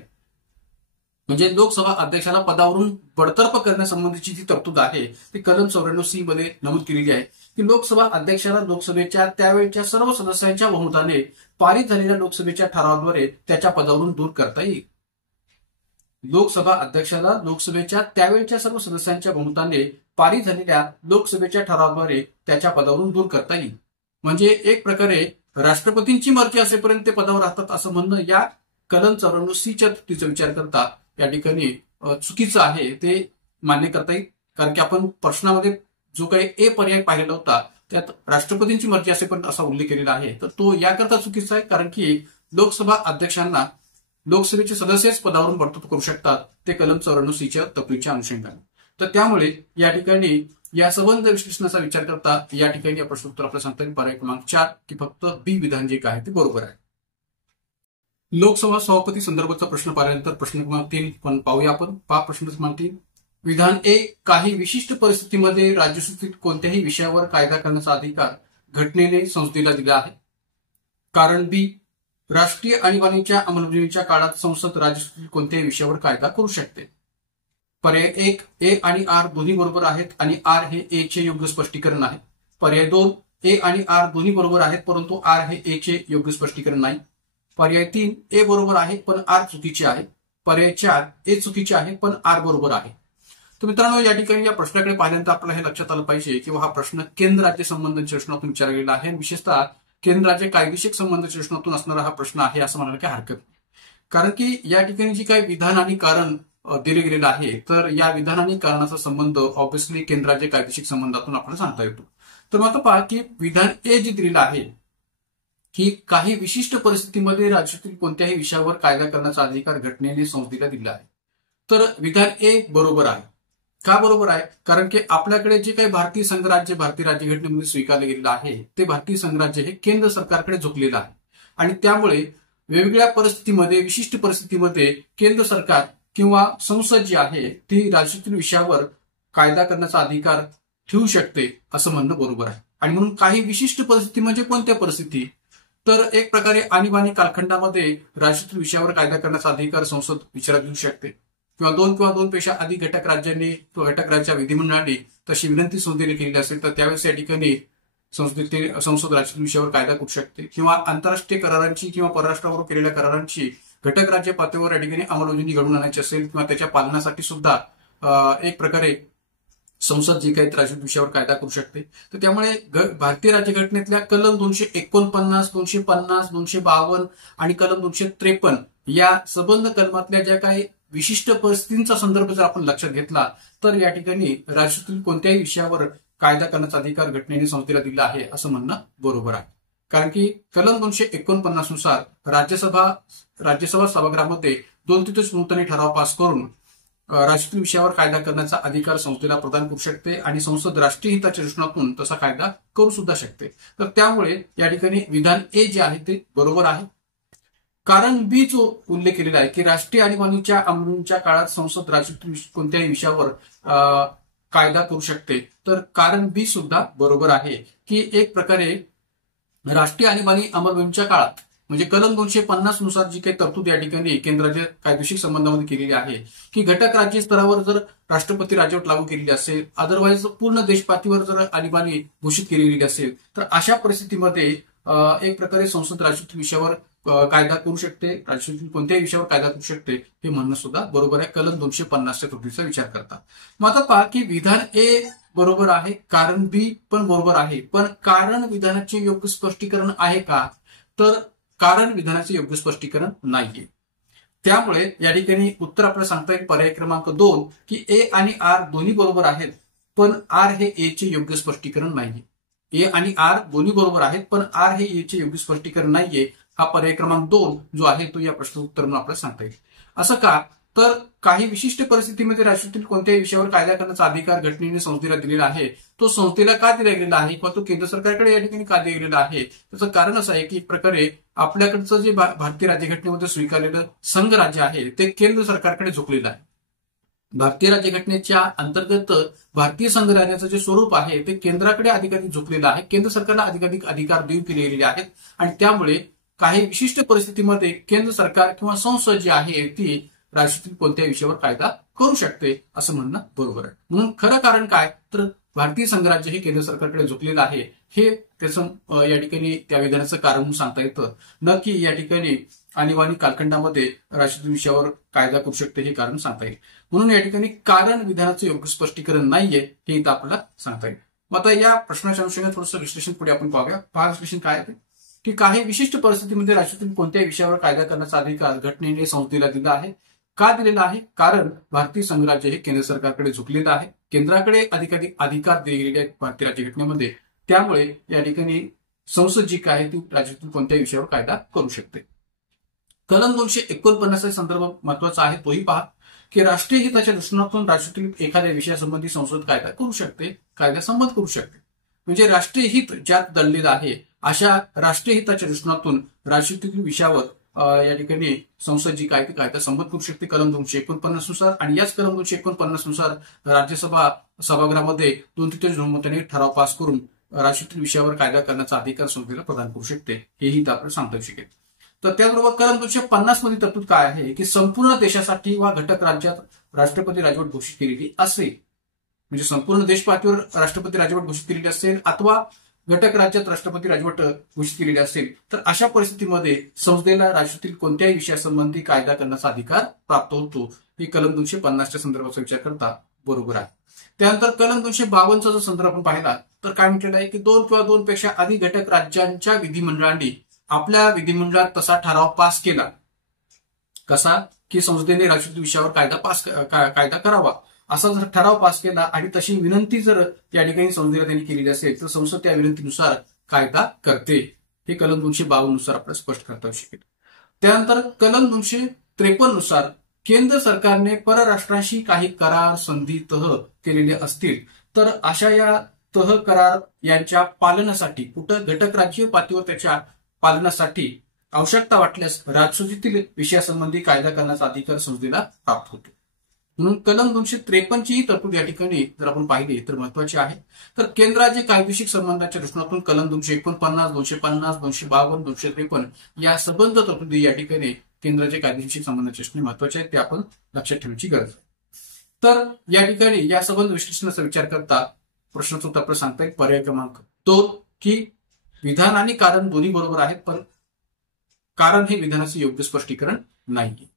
म्हणजे लोकसभा अध्यक्षाला पदावरून बडतर्फ करण्यासंबंधीची जी तरतूद आहे ती कलम 94C मध्ये नमूद केलेली आहे की लोकसभा अध्यक्षाला लोकसभेच्या त्यावेळच्या सर्व सदस्यांच्या बहुमताने पारित झालेल्या लोकसभेच्या ठरावाद्वारे त्याच्या पदावरून दूर करता येईल. लोकसभा अध्यक्षाला लोकसभेच्या त्यावेळच्या सर्व सदस्यांच्या बहुमताने पारित झालेल्या लोकसभेच्या ठरावाद्वारे त्याच्या पदावरून दूर करता येईल. म्हणजे एक प्रकारे राष्ट्रपतींची मर्जी असेपर्यंत ते पदावर राहतात असं म्हणणं या कलम 94C तरतुदीचा विचार करता या ठिकाणी चुकीचं आहे ते मान्य करता येईल. कारण की आपण प्रश्नामध्ये जो काही ए पर्याय पाहिलेला होता त्यात राष्ट्रपतींची मर्जी असेपर्यंत असा उल्लेख केलेला आहे तर तो याकरता चुकीचा आहे कारण की लोकसभा अध्यक्षांना लोकसभेचे सदस्यच पदावरून बडतर्फ करू शकतात ते कलम 94C तरतुदीच्या अनुषंगाने. तर त्यामुळे या ठिकाणी या संबंध विश्लेषणाचा विचार करता या ठिकाणी या प्रश्न उत्तर आपल्याला सांगता येईल पर्याय क्रमांक 4 की फक्त बी विधान जे काय ते बरोबर आहे. लोकसभा सभापती संदर्भाचा प्रश्न पाहिल्यानंतर प्रश्न क्रमांक 3 पण पाहूया आपण. प्रश्न क्रमांक 3 विधान ए काही विशिष्ट परिस्थितीमध्ये राज्यसभेत कोणत्याही विषयावर कायदा करण्याचा अधिकार घटनेने संसदेला दिला आहे. कारण बी राष्ट्रीय आणीबाणीच्या अंमलबजावणीच्या काळात संसद राज्यसभेतील कोणत्याही विषयावर कायदा करू शकते. पर्याय 1 ए आणि आर दोन्ही बरोबर आहेत आणि आर हे ए चे योग्य स्पष्टीकरण आहे. पर्याय 2 ए आणि आर दोन्ही बरोबर आहेत परंतु आर हे ए चे योग्य स्पष्टीकरण नाही. पर्याय 3 ए बरोबर आहे पण आर चुकीचे आहे. पर्याय 4 ए चुकीचे आहे पण आर बरोबर आहे. तर मित्रांनो या ठिकाणी या प्रश्नाकडे पाहिल्यानंतर आपल्याला हे लक्षात आलं पाहिजे की हा प्रश्न केंद्र राज्य संबंधांच्या प्रश्नातून विचारला गेला आहे. विशेषतः केंद्र राज्य कायदेशीर संबंधांच्या प्रश्नातून असणारा हा प्रश्न आहे असं म्हणायला काही हरकत नाही. कारण की या ठिकाणी जी काही विधान आणि कारण दिले गेलेलं आहे तर या विधान आणि कारणाचा संबंध ऑब्व्हियसली केंद्र राज्य कायदेशीर संबंधातून आपल्याला सांगता येतो. तर मग आता पहा की विधान ए जे दिलेलं आहे की काही विशिष्ट परिस्थितीमध्ये राज्यातील कोणत्याही विषयावर कायदा करण्याचा अधिकार घटनेने संसदेला दिला आहे. तर विधान ए बरोबर आहे. का बरोबर आहे कारण की आपल्याकडे जे काही भारतीय संघराज्य भारतीय राज्यघटनेमध्ये स्वीकारले गेलेलं आहे ते भारतीय संघराज्य हे केंद्र सरकारकडे झुकलेलं आहे आणि त्यामुळे वेगवेगळ्या परिस्थितीमध्ये विशिष्ट परिस्थितीमध्ये केंद्र सरकार किंवा संसद जी आहे ती राज्यातील विषयावर कायदा करण्याचा अधिकार ठेवू शकते असं म्हणणं बरोबर आहे. आणि म्हणून काही विशिष्ट परिस्थिती म्हणजे कोणत्या परिस्थिती तर एक प्रकारे आणीबाणी कालखंडामध्ये राज्यातील विषयावर कायदा करण्याचा अधिकार संसद विचारात घेऊ शकते किंवा दोनपेक्षा अधिक घटक राज्यांनी किंवा घटक राज्य विधिमंडळाने तशी विनंती संसदेने केलेली असेल तर त्यावेळेस या ठिकाणी संसद राज्यातील विषयावर कायदा करू शकते किंवा आंतरराष्ट्रीय करारांची किंवा परराष्ट्रावर केलेल्या करारांची घटक राज्य पातळीवर या ठिकाणी अंमलबजावणी घडवून आणायची असेल किंवा त्याच्या पालनासाठी सुद्धा एक प्रकारे संसद जी काही राज्यातील विषयावर कायदा करू शकते. तर त्यामुळे भारतीय राज्यघटनेतल्या कलम 249, 250, 252 आणि कलम 253 या सबंध कलमातल्या ज्या काही विशिष्ट परिस्थितींचा संदर्भ जर आपण लक्षात घेतला तर या ठिकाणी राज्यातील कोणत्याही विषयावर कायदा करण्याचा अधिकार घटनेने संसदेला दिला आहे असं म्हणणं बरोबर आहे. कारण की कलम 249 नुसार राज्यसभा सभागृहामध्ये 2/3 बहुमताने ठराव पास करून राष्ट्रीय विषयावर कायदा करण्याचा अधिकार संसदेला प्रदान करू शकते आणि संसद राष्ट्रीय हिताच्या दृष्टीकोनातून तसा कायदा करू सुद्धा शकते. तर त्यामुळे या ठिकाणी विधान ए जे आहे ते बरोबर आहे. कारण बी जो उल्लेख केलेला आहे की राष्ट्रीय आणीबाणीच्या अंमलबजावणीच्या काळात संसद राज्यातील कोणत्याही विषयावर कायदा करू शकते तर कारण बी सुद्धा बरोबर आहे की एक प्रकारे राष्ट्रीय आणीबाणी अंमलबजावणीच्या काळात म्हणजे कलम 250 नुसार जी काही तरतूद या ठिकाणी केंद्राच्या कायदेशीर संबंधामध्ये केलेली आहे की घटक राज्य स्तरावर जर राष्ट्रपती राजवट लागू केलेली असेल, अदरवाईज पूर्ण देशपातळीवर जर आणीबाणी घोषित केलेली असेल, तर अशा परिस्थितीमध्ये एक प्रकारे संसद राजवट विषयावर कायदा करू शकते, राजवट कोणत्याही विषयावर कायदा करू शकते हे म्हणणं सुद्धा बरोबर आहे कलम 250च्या तरतुदीचा विचार करता. मग आता पहा की विधान ए बरोबर आहे, कारण बी पण बरोबर आहे, पण कारण विधानाचे योग्य स्पष्टीकरण आहे का, तर कारण विधानाचे योग्य स्पष्टीकरण नाहीये. त्यामुळे या ठिकाणी उत्तर आपल्याला सांगता येईल पर्याय क्रमांक 2 की ए आणि आर दोन्ही बरोबर आहेत, पण आर हे ए चे योग्य स्पष्टीकरण नाहीये. ए आणि आर दोन्ही बरोबर आहेत, पण आर हे ए चे योग्य स्पष्टीकरण नाहीये. हा पर्याय क्रमांक 2 जो आहे तो या प्रश्न उत्तर म्हणून आपल्याला सांगता येईल. असं का, तर काही विशिष्ट परिस्थितीमध्ये राष्ट्रातील कोणत्याही विषयावर कायदा करण्याचा अधिकार घटनेने संस्थेला दिलेला आहे. तो संस्थेला का दिला गेलेला आहे किंवा तो केंद्र सरकारकडे या ठिकाणी का दिला गेलेला आहे, त्याचं कारण असं आहे की एक प्रकारे आपल्याकडचं जे भारतीय राज्यघटनेमध्ये स्वीकारलेलं संघ राज्य आहे ते केंद्र सरकारकडे झुकलेलं आहे. भारतीय राज्यघटनेच्या अंतर्गत भारतीय संघ राज्याचं जे स्वरूप आहे ते केंद्राकडे अधिकाधिक झुकलेलं आहे, केंद्र सरकारला अधिकाधिक अधिकार देऊ केलेले आहेत आणि त्यामुळे काही विशिष्ट परिस्थितीमध्ये केंद्र सरकार किंवा संसद जी आहे ती राज्यातील कोणत्याही विषयावर कायदा करू शकते असं म्हणणं बरोबर आहे. म्हणून खरं कारण काय, तर भारतीय संघराज्य हे केंद्र सरकारकडे झुकलेलं आहे हे त्याचं या ठिकाणी त्या विधानाचं कारण म्हणून सांगता येतं, न की या ठिकाणी आणीबाणी कालखंडामध्ये राज्यातील विषयावर कायदा करू शकते हे कारण सांगता येईल. म्हणून या ठिकाणी कारण विधानाचं योग्य स्पष्टीकरण नाहीये हे इथं आपल्याला सांगता येईल. मग आता या प्रश्नाच्या अनुषंगाने थोडंसं विश्लेषण पुढे आपण पाहूया. पहा विश्लेषण काय आहे की काही विशिष्ट परिस्थितीमध्ये राज्यातील कोणत्याही विषयावर कायदा करण्याचा अधिकार घटनेने संस्थेला दिला आहे. का दिलेला आहे, कारण भारतीय संघराज्य हे केंद्र सरकारकडे झुकलेलं आहे, केंद्राकडे अधिकाधिक अधिकार दिले गेलेले आहेत भारतीय राज्यघटनेमध्ये. त्यामुळे या ठिकाणी संसद जी काय ती राज्यातील कोणत्याही विषयावर कायदा करू शकते. कलम 249 संदर्भ महत्वाचा आहे, तोही पहा की राष्ट्रीय हिताच्या दृष्टिकोनातून राज्यातील एखाद्या विषयासंबंधी संसद कायदा करू शकते, कायदा संमत करू शकते. म्हणजे राष्ट्रीय हित ज्यात दडलेलं आहे अशा राष्ट्रीय हिताच्या दृष्टिकोनातून राज्यातील विषयावर या ठिकाणी संसद जी काय ती कायदा संमत करू शकते कलम 249 नुसार. आणि याच कलम 249 नुसार राज्यसभा सभागृहामध्ये 2/3 बहुमताने ठराव पास करून राज्यातील विषयावर कायदा करण्याचा अधिकार संसदेला प्रदान करू शकते, हेही आपल्याला सांगता येऊ शकेल. तर त्याचबरोबर कलम 250 मध्ये तरतूद काय आहे की संपूर्ण देशासाठी वा घटक राज्यात राष्ट्रपती राजवट घोषित केलेली असेल, म्हणजे संपूर्ण देशपातळीवर राष्ट्रपती राजवट घोषित केलेली असेल अथवा घटक राज्यात राष्ट्रपती राजवट घोषित केलेली असेल, तर अशा परिस्थितीमध्ये संसदेला राज्यातील कोणत्याही विषयासंबंधी कायदा करण्याचा अधिकार प्राप्त होतो. ही कलम 250च्या संदर्भाचा विचार करता बरोबर आहे. त्यानंतर कलम 252चा जर संदर्भ आपण पाहिला तर काय म्हटलेलं आहे की 2 किंवा 2 पेक्षा अधिक घटक राज्यांच्या विधिमंडळांनी आपल्या विधिमंडळात तसा ठराव पास केला. कसा, की संसदेने राज्यातील विषयावर कायदा करावा असा जर ठराव पास केला आणि तशी विनंती जर या ठिकाणी संसदेला त्यांनी केलेली असेल तर संसद त्या विनंतीनुसार कायदा करते. हे कलम 252 नुसार आपल्याला स्पष्ट करता येऊ शकेल. त्यानंतर कलम 253 नुसार केंद्र सरकारने परराष्ट्रांशी काही करार संधी तह केलेले असतील तर अशा या तह करार यांच्या पालनासाठी कुठं घटक राज्य पातळीवर त्याच्या पालनासाठी आवश्यकता वाटल्यास राज्यातील विषयासंबंधी कायदा करण्याचा अधिकार संसदेला प्राप्त होतो. म्हणून कलम 253 ची तरतूद या ठिकाणी जर आपण पाहिली तर महत्वाची आहे. तर केंद्र राज्य कायदेशीर संबंधाच्या दृष्टिकोनातून कलम 249, 250, 252, 253 या संबंध तरतुदी या ठिकाणी केंद्राचे कायदेशीर संबंधाच्या दृष्टीने महत्वाचे आहेत, ते आपण लक्षात ठेवण्याची गरज आहे. तर या ठिकाणी या संबंध विश्लेषणाचा विचार करता प्रश्नाचं उत्तर आपल्याला सांगता येईल पर्याय क्रमांक 2 की विधान आणि कारण दोन्ही बरोबर आहेत, पण कारण हे विधानाचे योग्य स्पष्टीकरण नाही.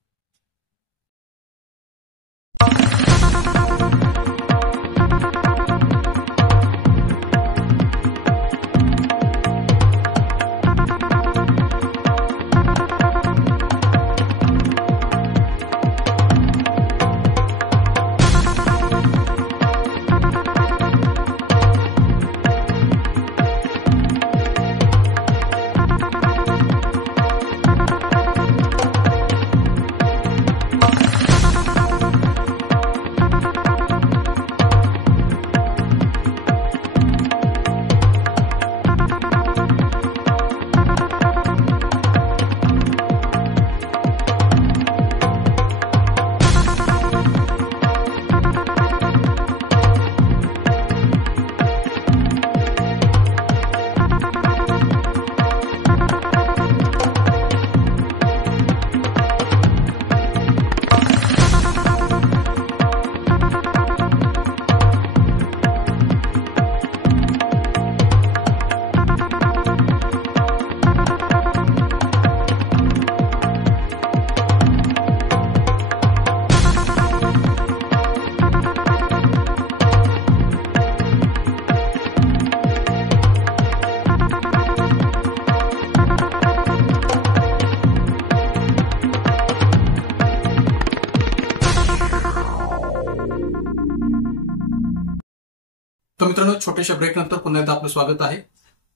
तर मित्रांनो, छोट्याशा ब्रेक नंतर पुन्हा एकदा आपलं स्वागत आहे.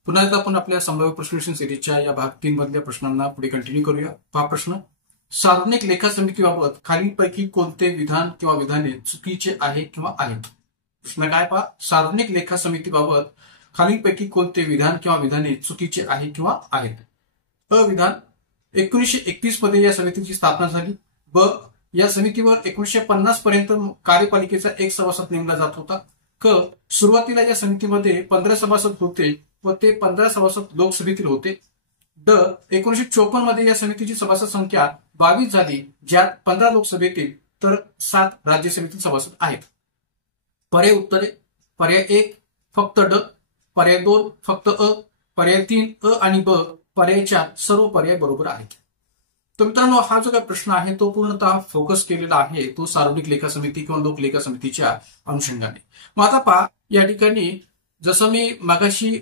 पुन्हा एकदा आपण आपल्या संभाव्य प्रश्नोत्तर सिरीजच्या या भाग 3 मधल्या प्रश्नांना पुढे कंटिन्यू करूया. हा प्रश्न, सार्वजनिक लेखा समितीबाबत खालीलपैकी कोणते विधान किंवा विधाने चुकीचे आहे किंवा आहेत? प्रश्न काय पहा, सार्वजनिक लेखा समितीबाबत खालीलपैकी कोणते विधान किंवा विधाने चुकीचे आहे किंवा आहेत? अ विधान, 1921 मध्ये या समितीची स्थापना झाली. ब, या समितीवर 1950 पर्यंत कार्यपालिकेचा एक सभासद नेमला जात होता. क, सुरुवातीला या समितीमध्ये 15 सभासद होते व ते 15 सभासद लोकसभेतील होते. ड, 1954 मध्ये या समितीची सभासद संख्या 22 झाली, ज्यात 15 लोकसभेतील तर 7 राज्यसभेतील सभासद आहेत. पर्याय उत्तरे: पर्याय 1 फक्त ड, पर्याय 2 फक्त अ, पर्याय 3 अ आणि ब, पर्याय 4 सर्व पर्याय बरोबर आहेत. तर मित्रांनो, हा जो काही प्रश्न आहे तो पूर्णतः फोकस केलेला आहे तो सार्वजनिक लेखा समिती किंवा लोक लेखा समितीच्या अनुषंगाने. मग आता पहा, या ठिकाणी जसं मी मागाशी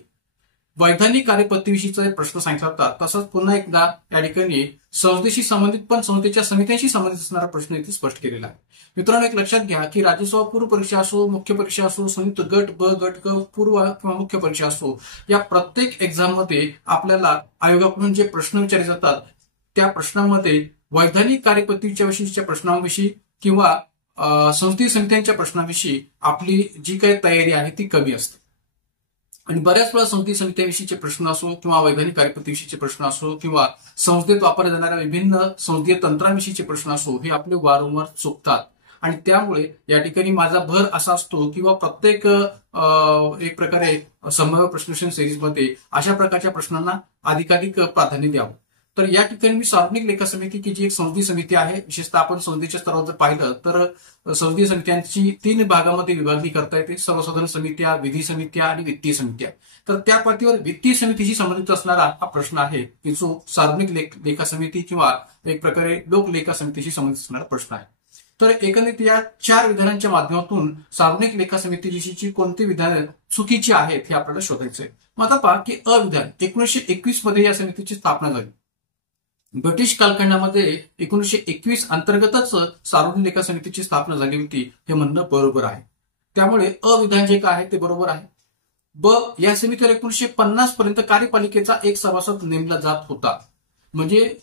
वैधानिक कार्यपद्धतीविषयीचा एक प्रश्न सांगितला होता, तसंच पुन्हा एकदा या ठिकाणी संस्थेशी संबंधित पण संस्थेच्या समित्यांशी संबंधित असणारा प्रश्न इथे स्पष्ट केलेला आहे. मित्रांनो, एक लक्षात घ्या की राज्यसभा पूर्व परीक्षा असो, मुख्य परीक्षा असो, संयुक्त गट ब, गट क, पूर्व किंवा मुख्य परीक्षा असो, या प्रत्येक एक्झाम मध्ये आपल्याला आयोगाकडून जे प्रश्न विचारले जातात त्या प्रश्नांमध्ये वैधानिक कार्यपद्धतीच्या विषयीच्या प्रश्नांविषयी किंवा संस्थीय समित्यांच्या प्रश्नांविषयी आपली जी काही तयारी आहे ती कमी असते. आणि बऱ्याच वेळा संस्थीय समित्याविषयीचे प्रश्न असो किंवा वैधानिक कार्यपद्धतीविषयीचे प्रश्न असो किंवा संस्थेत वापरल्या जाणाऱ्या विभिन्न संस्थीय तंत्रांविषयीचे प्रश्न असो, हे आपले वारंवार चुकतात. आणि त्यामुळे या ठिकाणी माझा भर असा असतो किंवा प्रत्येक एक प्रकारे संभाव्य प्रश्नोत्तर सिरीजमध्ये अशा प्रकारच्या प्रश्नांना अधिकाधिक प्राधान्य द्यावं. तर या ठिकाणी मी सार्वजनिक लेखा समिती, की जी एक संस्थीय समिती आहे, विशेषतः आपण संस्थेच्या स्तरावर जर पाहिलं तर संस्थीय समित्यांची 3 भागामध्ये विभागणी करता येते: सर्वसाधारण समित्या, विधी समित्या आणि वित्तीय समित्या. तर त्या पातळीवर वित्तीय समितीशी संबंधित असणारा हा प्रश्न आहे की जो सार्वजनिक लेखा समिती किंवा एक प्रकारे लोक लेखा समितीशी संबंधित असणारा प्रश्न आहे. तर एकंदरीत या 4 विधानांच्या माध्यमातून सार्वजनिक लेखा समितीविषयीची कोणती विधाने चुकीची आहेत हे आपल्याला शोधायचं आहे. मग आता पहा की अविधान, 1921 मध्ये या समितीची स्थापना झाली. ब्रिटिश कालखंडामध्ये 1921 अंतर्गतच सार्वजनिक लेखा समितीची स्थापना झाली होती, हे म्हणणं बरोबर आहे. त्यामुळे अविधान जे काय आहे ते बरोबर आहे. ब, या समितीवर 1950 पर्यंत कार्यपालिकेचा एक सभासद नेमला जात होता. म्हणजे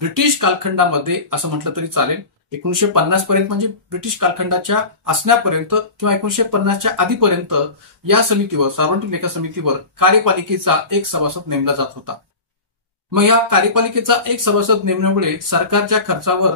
ब्रिटिश कालखंडामध्ये असं म्हटलं तरी चालेल. 1950 पर्यंत म्हणजे ब्रिटिश कालखंडाच्या असण्यापर्यंत किंवा 1950च्या आधीपर्यंत या समितीवर, सार्वजनिक लेखा समितीवर कार्यपालिकेचा एक सभासद नेमला जात होता. मग या कार्यपालिकेचा एक सभासद नेमण्यामुळे सरकारच्या खर्चावर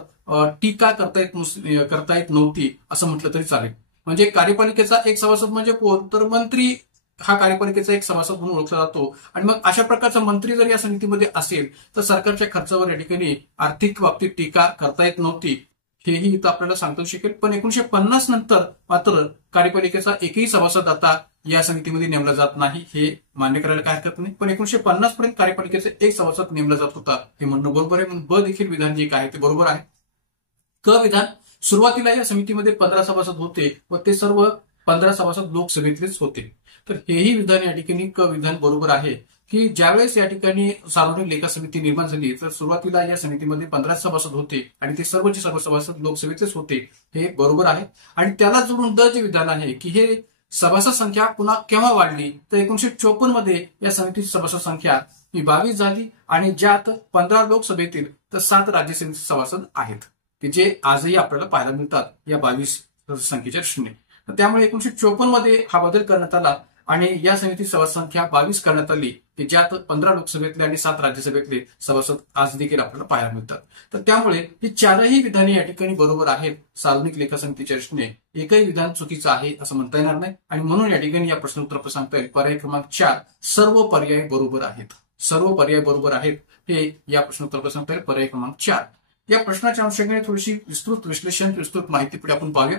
टीका करता येत नव्हती असं म्हटलं तरी चालेल. म्हणजे कार्यपालिकेचा एक सभासद म्हणजे कोण, तर मंत्री हा कार्यपालिकेचा एक सभासद म्हणून ओळखला जातो. आणि मग अशा प्रकारचा मंत्री जर या समितीमध्ये असेल तर सरकारच्या खर्चावर या ठिकाणी आर्थिक बाबतीत टीका करता येत नव्हती, हेही इथं आपल्याला सांगता शकेल. पण 1950 नंतर मात्र कार्यपालिकेचा एकही सभासद आता या समितीमध्ये नेमला जात नाही, हे मान्य करायला काय हरकत नाही. पण 1950 पर्यंत कार्यपालिकेचा एक सभासद नेमला जात होता, हे म्हणणं बरोबर आहे. म्हणून ब देखील विधान जे काय ते बरोबर आहे. क विधान, सुरुवातीला या समितीमध्ये 15 सभासद होते व ते सर्व 15 सभासद लोकसभेतलेच होते. तर हेही विधान या ठिकाणी क विधान बरोबर आहे की ज्यावेळेस या ठिकाणी सार्वजनिक लेखा समिती निर्माण झाली तर सुरुवातीला या समितीमध्ये 15 सभासद होते आणि ते सर्वचे सर्व सभासद लोकसभेचेच होते, हे बरोबर आहे. आणि त्याला जोडून ड जे विधान आहे की हे सभासद संख्या पुन्हा केव्हा वाढली, तर 1954 मध्ये या समितीची सभासद संख्या ही 22 झाली आणि ज्यात 15 लोकसभेतील तर 7 राज्यसभेचे सभासद आहेत, की जे आजही आपल्याला पाहायला मिळतात या 22 संख्येच्या दृष्टीने. त्यामुळे 1954 मध्ये हा बदल करण्यात आला आणि या समितीची सभासद संख्या 22 करण्यात आली, की ज्यात 15 लोकसभेतले आणि 7 राज्यसभेतले सभासद आज देखील आपल्याला पाहायला मिळतात. तर त्यामुळे ही 4ही विधाने या ठिकाणी बरोबर आहेत. सार्वजनिक लेखा समितीच्या दृष्टीने एकही विधान चुकीचं आहे असं म्हणता येणार नाही. आणि म्हणून या ठिकाणी या प्रश्नोत्तर सांगता येईल पर्याय क्रमांक 4 सर्व पर्याय बरोबर आहेत. सर्व पर्याय बरोबर आहेत हे या प्रश्नोत्तर सांगता येईल पर्याय क्रमांक 4. या प्रश्नाच्या अनुषंगाने थोडीशी विस्तृत विश्लेषण, विस्तृत माहिती पुढे आपण पाहूया.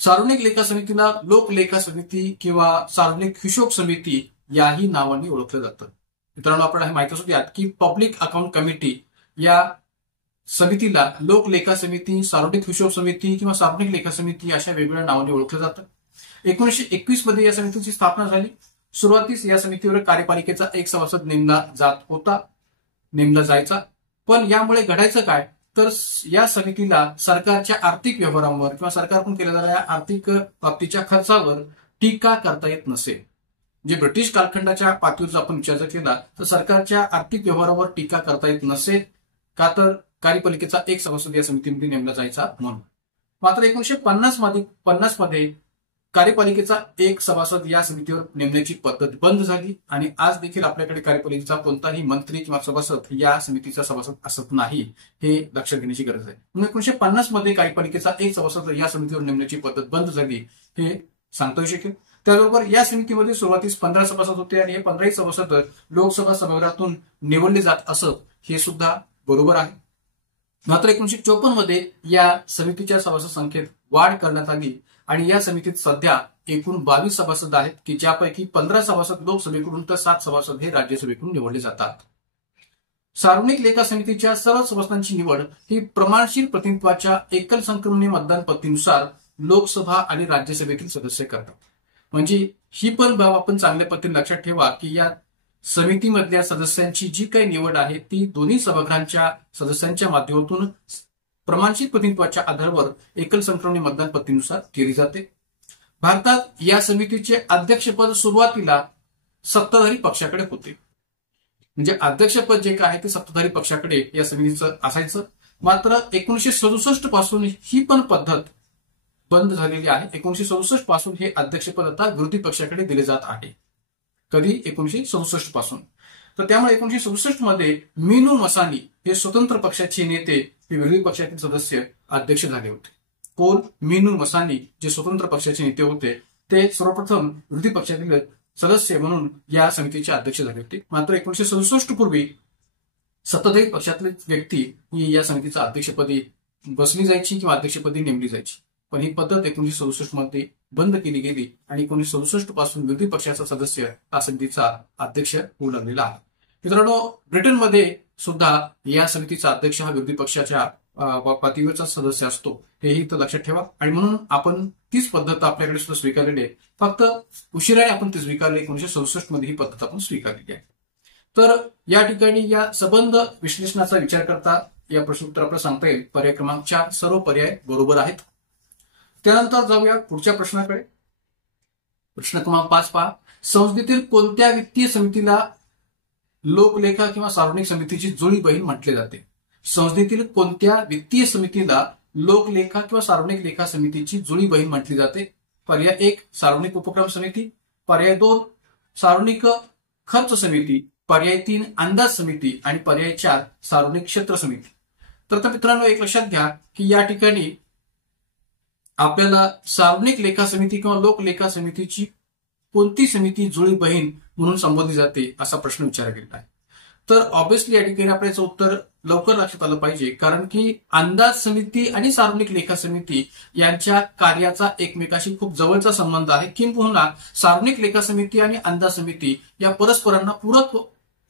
सार्वजनिक लेखा समितीला लोक लेखा समिती किंवा सार्वजनिक हिशोब समिती याही नावाने ओळखलं जातं. मित्रांनो, आपल्याला हे माहिती असू की पब्लिक अकाउंट कमिटी या समितीला लोक लेखा समिती, सार्वजनिक हिशोब समिती किंवा सार्वजनिक लेखा समिती अशा वेगवेगळ्या नावाने ओळखलं जातं. 1921 मध्ये या समितीची स्थापना झाली. सुरुवातीस या समितीवर कार्यपालिकेचा एक सभासद नेमला जायचा. पण यामुळे घडायचं काय, तर या समितीला सरकारच्या आर्थिक व्यवहारांवर किंवा सरकारकडून केल्या जाणाऱ्या आर्थिक बाबतीच्या खर्चावर टीका करता येत नसे. जे ब्रिटिश कालखंडाच्या पातळीवर आपण विचार जर केला तर सरकारच्या आर्थिक व्यवहारावर टीका करता येत नसे, का तर कार्यपालिकेचा एक सभासद या समितीमध्ये नेमला जायचा म्हणून. मात्र 1950 मध्ये कार्यपालिकेचा एक सभासद या समितीवर नेमण्याची पद्धत बंद झाली आणि आज देखील आपल्याकडे कार्यपालिकेचा कोणताही मंत्री किंवा सभासद या समितीचा सभासद असत नाही, हे लक्षात घेण्याची गरज आहे. म्हणून 1950 मध्ये कार्यपालिकेचा एक सभासद या समितीवर नेमण्याची पद्धत बंद झाली हे सांगता येऊ शकेल. त्याचबरोबर या समितीमध्ये सुरुवातीस 15 सभासद होते आणि हे 15 सभासद लोकसभा सभागृहातून निवडले जात असत, हे सुद्धा बरोबर आहे. मात्र 1954 मध्ये या समितीच्या सभासद संख्येत वाढ करण्यात आली आणि या समितीत सध्या एकूण 22 सभासद आहेत, की ज्यापैकी 15 सभासद लोकसभेकडून तर 7 सभासद हे राज्यसभेकडून निवडले जातात. सार्वजनिक लेखा समितीच्या सर्व सभासदांची निवड ही प्रमाणशीर प्रतिनिधित्वाच्या एकल संक्रमणी मतदान पद्धतीनुसार लोकसभा आणि राज्यसभेतील सदस्य करतात. म्हणजे ही पण बाब आपण चांगल्या पद्धतीने लक्षात ठेवा की या समितीमधल्या सदस्यांची जी काही निवड आहे ती दोन्ही सभागृहांच्या सदस्यांच्या माध्यमातून प्रमाणशीर प्रतिनिधित्वाच्या आधारावर एकल संक्रमणी मतदान पद्धतीनुसार केली जाते. भारतात या समितीचे अध्यक्षपद सुरुवातीला सत्ताधारी पक्षाकडे होते. म्हणजे अध्यक्षपद जे काय आहे ते सत्ताधारी पक्षाकडे या समितीचं असायचं. मात्र 1967 पासून ही पण पद्धत बंद झालेली आहे. 1967 पासून हे अध्यक्षपद आता विरोधी पक्षाकडे दिले जात आहे. कधी? 1967 पासून. तर त्यामुळे 1967 मध्ये मीनू मसानी हे स्वतंत्र पक्षाचे नेते हे विरोधी पक्षातील सदस्य अध्यक्ष झाले होते. कोण? मीनू मसानी, जे स्वतंत्र पक्षाचे नेते होते, ते सर्वप्रथम विरोधी पक्षातील सदस्य म्हणून या समितीचे अध्यक्ष झाले होते. मात्र 1967 पूर्वी सत्ताधारी पक्षातली व्यक्ती ही या समितीच्या अध्यक्षपदी बसली जायची किंवा अध्यक्षपदी नेमली जायची. पण ही पद्धत 1967 मध्ये बंद केली गेली आणि 1967 पासून विरोधी पक्षाचा सदस्य या समितीचा अध्यक्ष होऊ लागलेला आहे. मित्रांनो, ब्रिटनमध्ये सुद्धा या समितीचा अध्यक्ष हा विरोधी पक्षाच्या पातळीवरचा सदस्य असतो, हेही इथं लक्षात ठेवा. आणि म्हणून आपण तीच पद्धत आपल्याकडे सुद्धा स्वीकारलेली आहे. फक्त उशिराने आपण ती स्वीकारली. 1967 मध्ये ही पद्धत आपण स्वीकारलेली आहे. तर या ठिकाणी या संबंध विश्लेषणाचा विचार करता या प्रश्नोत्तर आपल्याला सांगता येईल पर्याय क्रमांक 4 सर्व पर्याय बरोबर आहेत. त्यानंतर जाऊया पुढच्या प्रश्नाकडे. प्रश्न क्रमांक 5 पहा. संसदेतील कोणत्या वित्तीय समितीला लोकलेखा किंवा सार्वजनिक समितीची जुळी बहीण म्हटले जाते? संसदेतील कोणत्या वित्तीय समितीला लोकलेखा किंवा सार्वजनिक लेखा समितीची जुळी बहीण म्हटली जाते? पर्याय 1 सार्वजनिक उपक्रम समिती, पर्याय 2 सार्वजनिक खर्च समिती, पर्याय 3 अंदाज समिती आणि पर्याय 4 सार्वजनिक क्षेत्र समिती. तर आता मित्रांनो, एक लक्षात घ्या की या ठिकाणी आपल्याला सार्वजनिक लेखा समिती किंवा लोकलेखा समितीची कोणती समिती जुळी बहीण म्हणून संबोधली जाते असा प्रश्न विचारला गेला आहे. तर ऑब्व्हियसली या ठिकाणी आपल्या याचं उत्तर लवकर लक्षात आलं पाहिजे, कारण की अंदाज समिती आणि सार्वजनिक लेखा समिती यांच्या कार्याचा एकमेकाशी खूप जवळचा संबंध आहे. किंबहुना सार्वजनिक लेखा समिती आणि अंदाज समिती या परस्परांना पूरक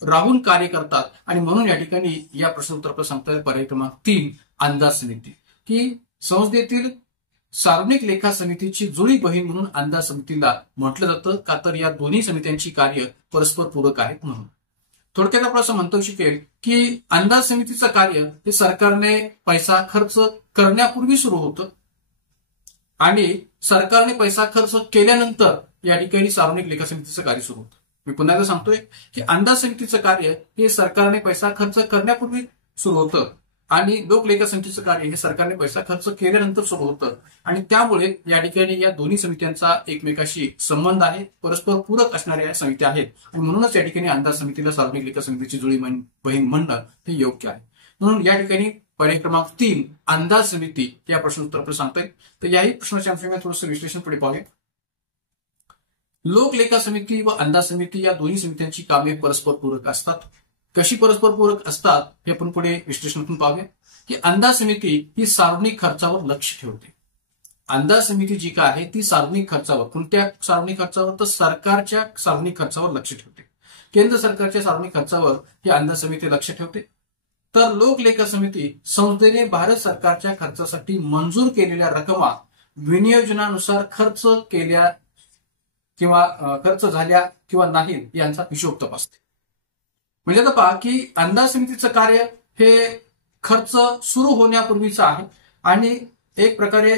राहून कार्य करतात आणि म्हणून या ठिकाणी या प्रश्नोत्तर आपल्याला सांगता येईल पर्याय क्रमांक 3 अंदाज समिती, की संसदेतील सार्वजनिक लेखा समितीची जुळी बहीण म्हणून अंदाज समितीला म्हटलं जातं, का तर या दोन्ही समित्यांची कार्य परस्पर पूरक आहेत म्हणून. थोडक्यात आपण असं म्हणता शकेल की अंदाज समितीचं कार्य हे सरकारने पैसा खर्च करण्यापूर्वी सुरू होतं आणि सरकारने पैसा खर्च केल्यानंतर या ठिकाणी सार्वजनिक लेखा समितीचं कार्य सुरू होतं. मी पुन्हा एकदा सांगतोय की अंदाज समितीचं कार्य हे सरकारने पैसा खर्च करण्यापूर्वी सुरू होतं आणि लोकलेखा समितीचं कार्य हे सरकारने पैसा खर्च केल्यानंतर सुरू होतं आणि त्यामुळे या ठिकाणी या दोन्ही समित्यांचा एकमेकाशी संबंध आहे, परस्पर पूरक असणाऱ्या या समित्या आहेत आणि म्हणूनच या ठिकाणी अंदाज समितीला सार्वजनिक लेखा समितीची जुळी बहीण म्हणणं हे योग्य आहे. म्हणून या ठिकाणी पर्याय क्रमांक 3 अंदाज समिती या प्रश्नोत्तर आपल्याला सांगता येईल. तर याही प्रश्नाच्या अंशाने थोडंसं विश्लेषण पुढे पाहूया. लोकलेखा समिती व अंदाज समिती या दोन्ही समित्यांची कामे परस्पर पूरक असतात. कशी परस्पर पूरक असतात हे आपण पुढे विश्लेषणातून पाहूया. की अंदाज समिती ही सार्वजनिक खर्चावर लक्ष ठेवते. अंदाज समिती जी काय आहे ती सार्वजनिक खर्चावर, कोणत्या सार्वजनिक खर्चावर? तर सरकारच्या सार्वजनिक खर्चावर लक्ष ठेवते. केंद्र सरकारच्या सार्वजनिक खर्चावर ही अंदाज समिती लक्ष ठेवते. तर लोकलेखा समिती संसदेने भारत सरकारच्या खर्चासाठी मंजूर केलेल्या रकमा विनियोजनानुसार खर्च केल्या किंवा खर्च झाल्या किंवा नाही यांचा हिशोब तपासते. म्हणजे आता पहा की अंदाज समितीचं कार्य हे खर्च सुरू होण्यापूर्वीचं आहे आणि एक प्रकारे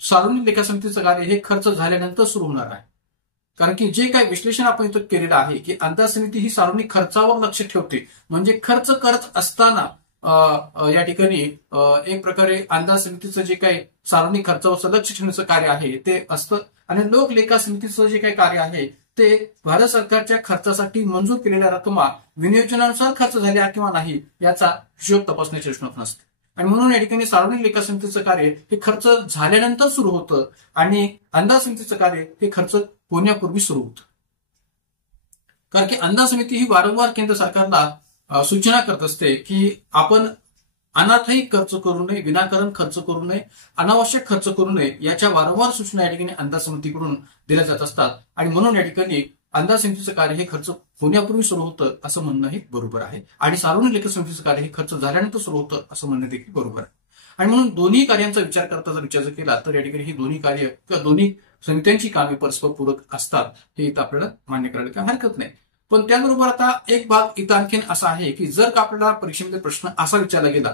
सार्वजनिक लेखा समितीचं कार्य हे खर्च झाल्यानंतर सुरू होणार आहे. कारण की जे काही विश्लेषण आपण इथं केलेलं आहे की अंदाज समिती ही सार्वजनिक खर्चावर लक्ष ठेवते. म्हणजे खर्च करत असताना या ठिकाणी एक प्रकारे अंदाज समितीचं जे काही सार्वजनिक खर्चावरचं लक्ष ठेवण्याचं कार्य आहे ते असतं. आणि लोक लेखा समितीचं जे काही कार्य आहे ते भारत सरकारच्या खर्चासाठी मंजूर केलेल्या रक्कमा विनियोजनानुसार खर्च झाल्या किंवा नाही याचा हिशोब तपासण्याची रचना नसते. आणि म्हणून या ठिकाणी सार्वजनिक लेखा समितीचं कार्य हे खर्च झाल्यानंतर सुरू होतं आणि अंदाज समितीचं कार्य हे खर्च होण्यापूर्वी सुरू होतं. कारण की अंदाज समिती ही वारंवार केंद्र सरकारला सूचना करत असते की आपण अनाठायी खर्च करू नये, विनाकारण खर्च करू नये, अनावश्यक खर्च करू नये याच्या वारंवार सूचना या ठिकाणी अंदाज समितीकडून दिल्या जात असतात. आणि म्हणून या ठिकाणी अंदाज समितीचं कार्य हे खर्च होण्यापूर्वी सुरू होतं असं म्हणणं हे बरोबर आहे. आणि सार्वजनिक लेखा समितीचं कार्य हे खर्च झाल्यानंतर सुरू होतं असं म्हणणं देखील बरोबर आहे. आणि म्हणून दोन्ही कार्यांचा विचार करता जर विचार केला तर या ठिकाणी ही दोन्ही कार्य किंवा दोन्ही समित्यांची कामे परस्पर पूरक असतात हे इथं आपल्याला मान्य करायला काही हरकत नाही. पण त्याचबरोबर आता एक भाग इथं आणखीन असा आहे की जर का आपल्याला परीक्षेमध्ये प्रश्न असा विचारला गेला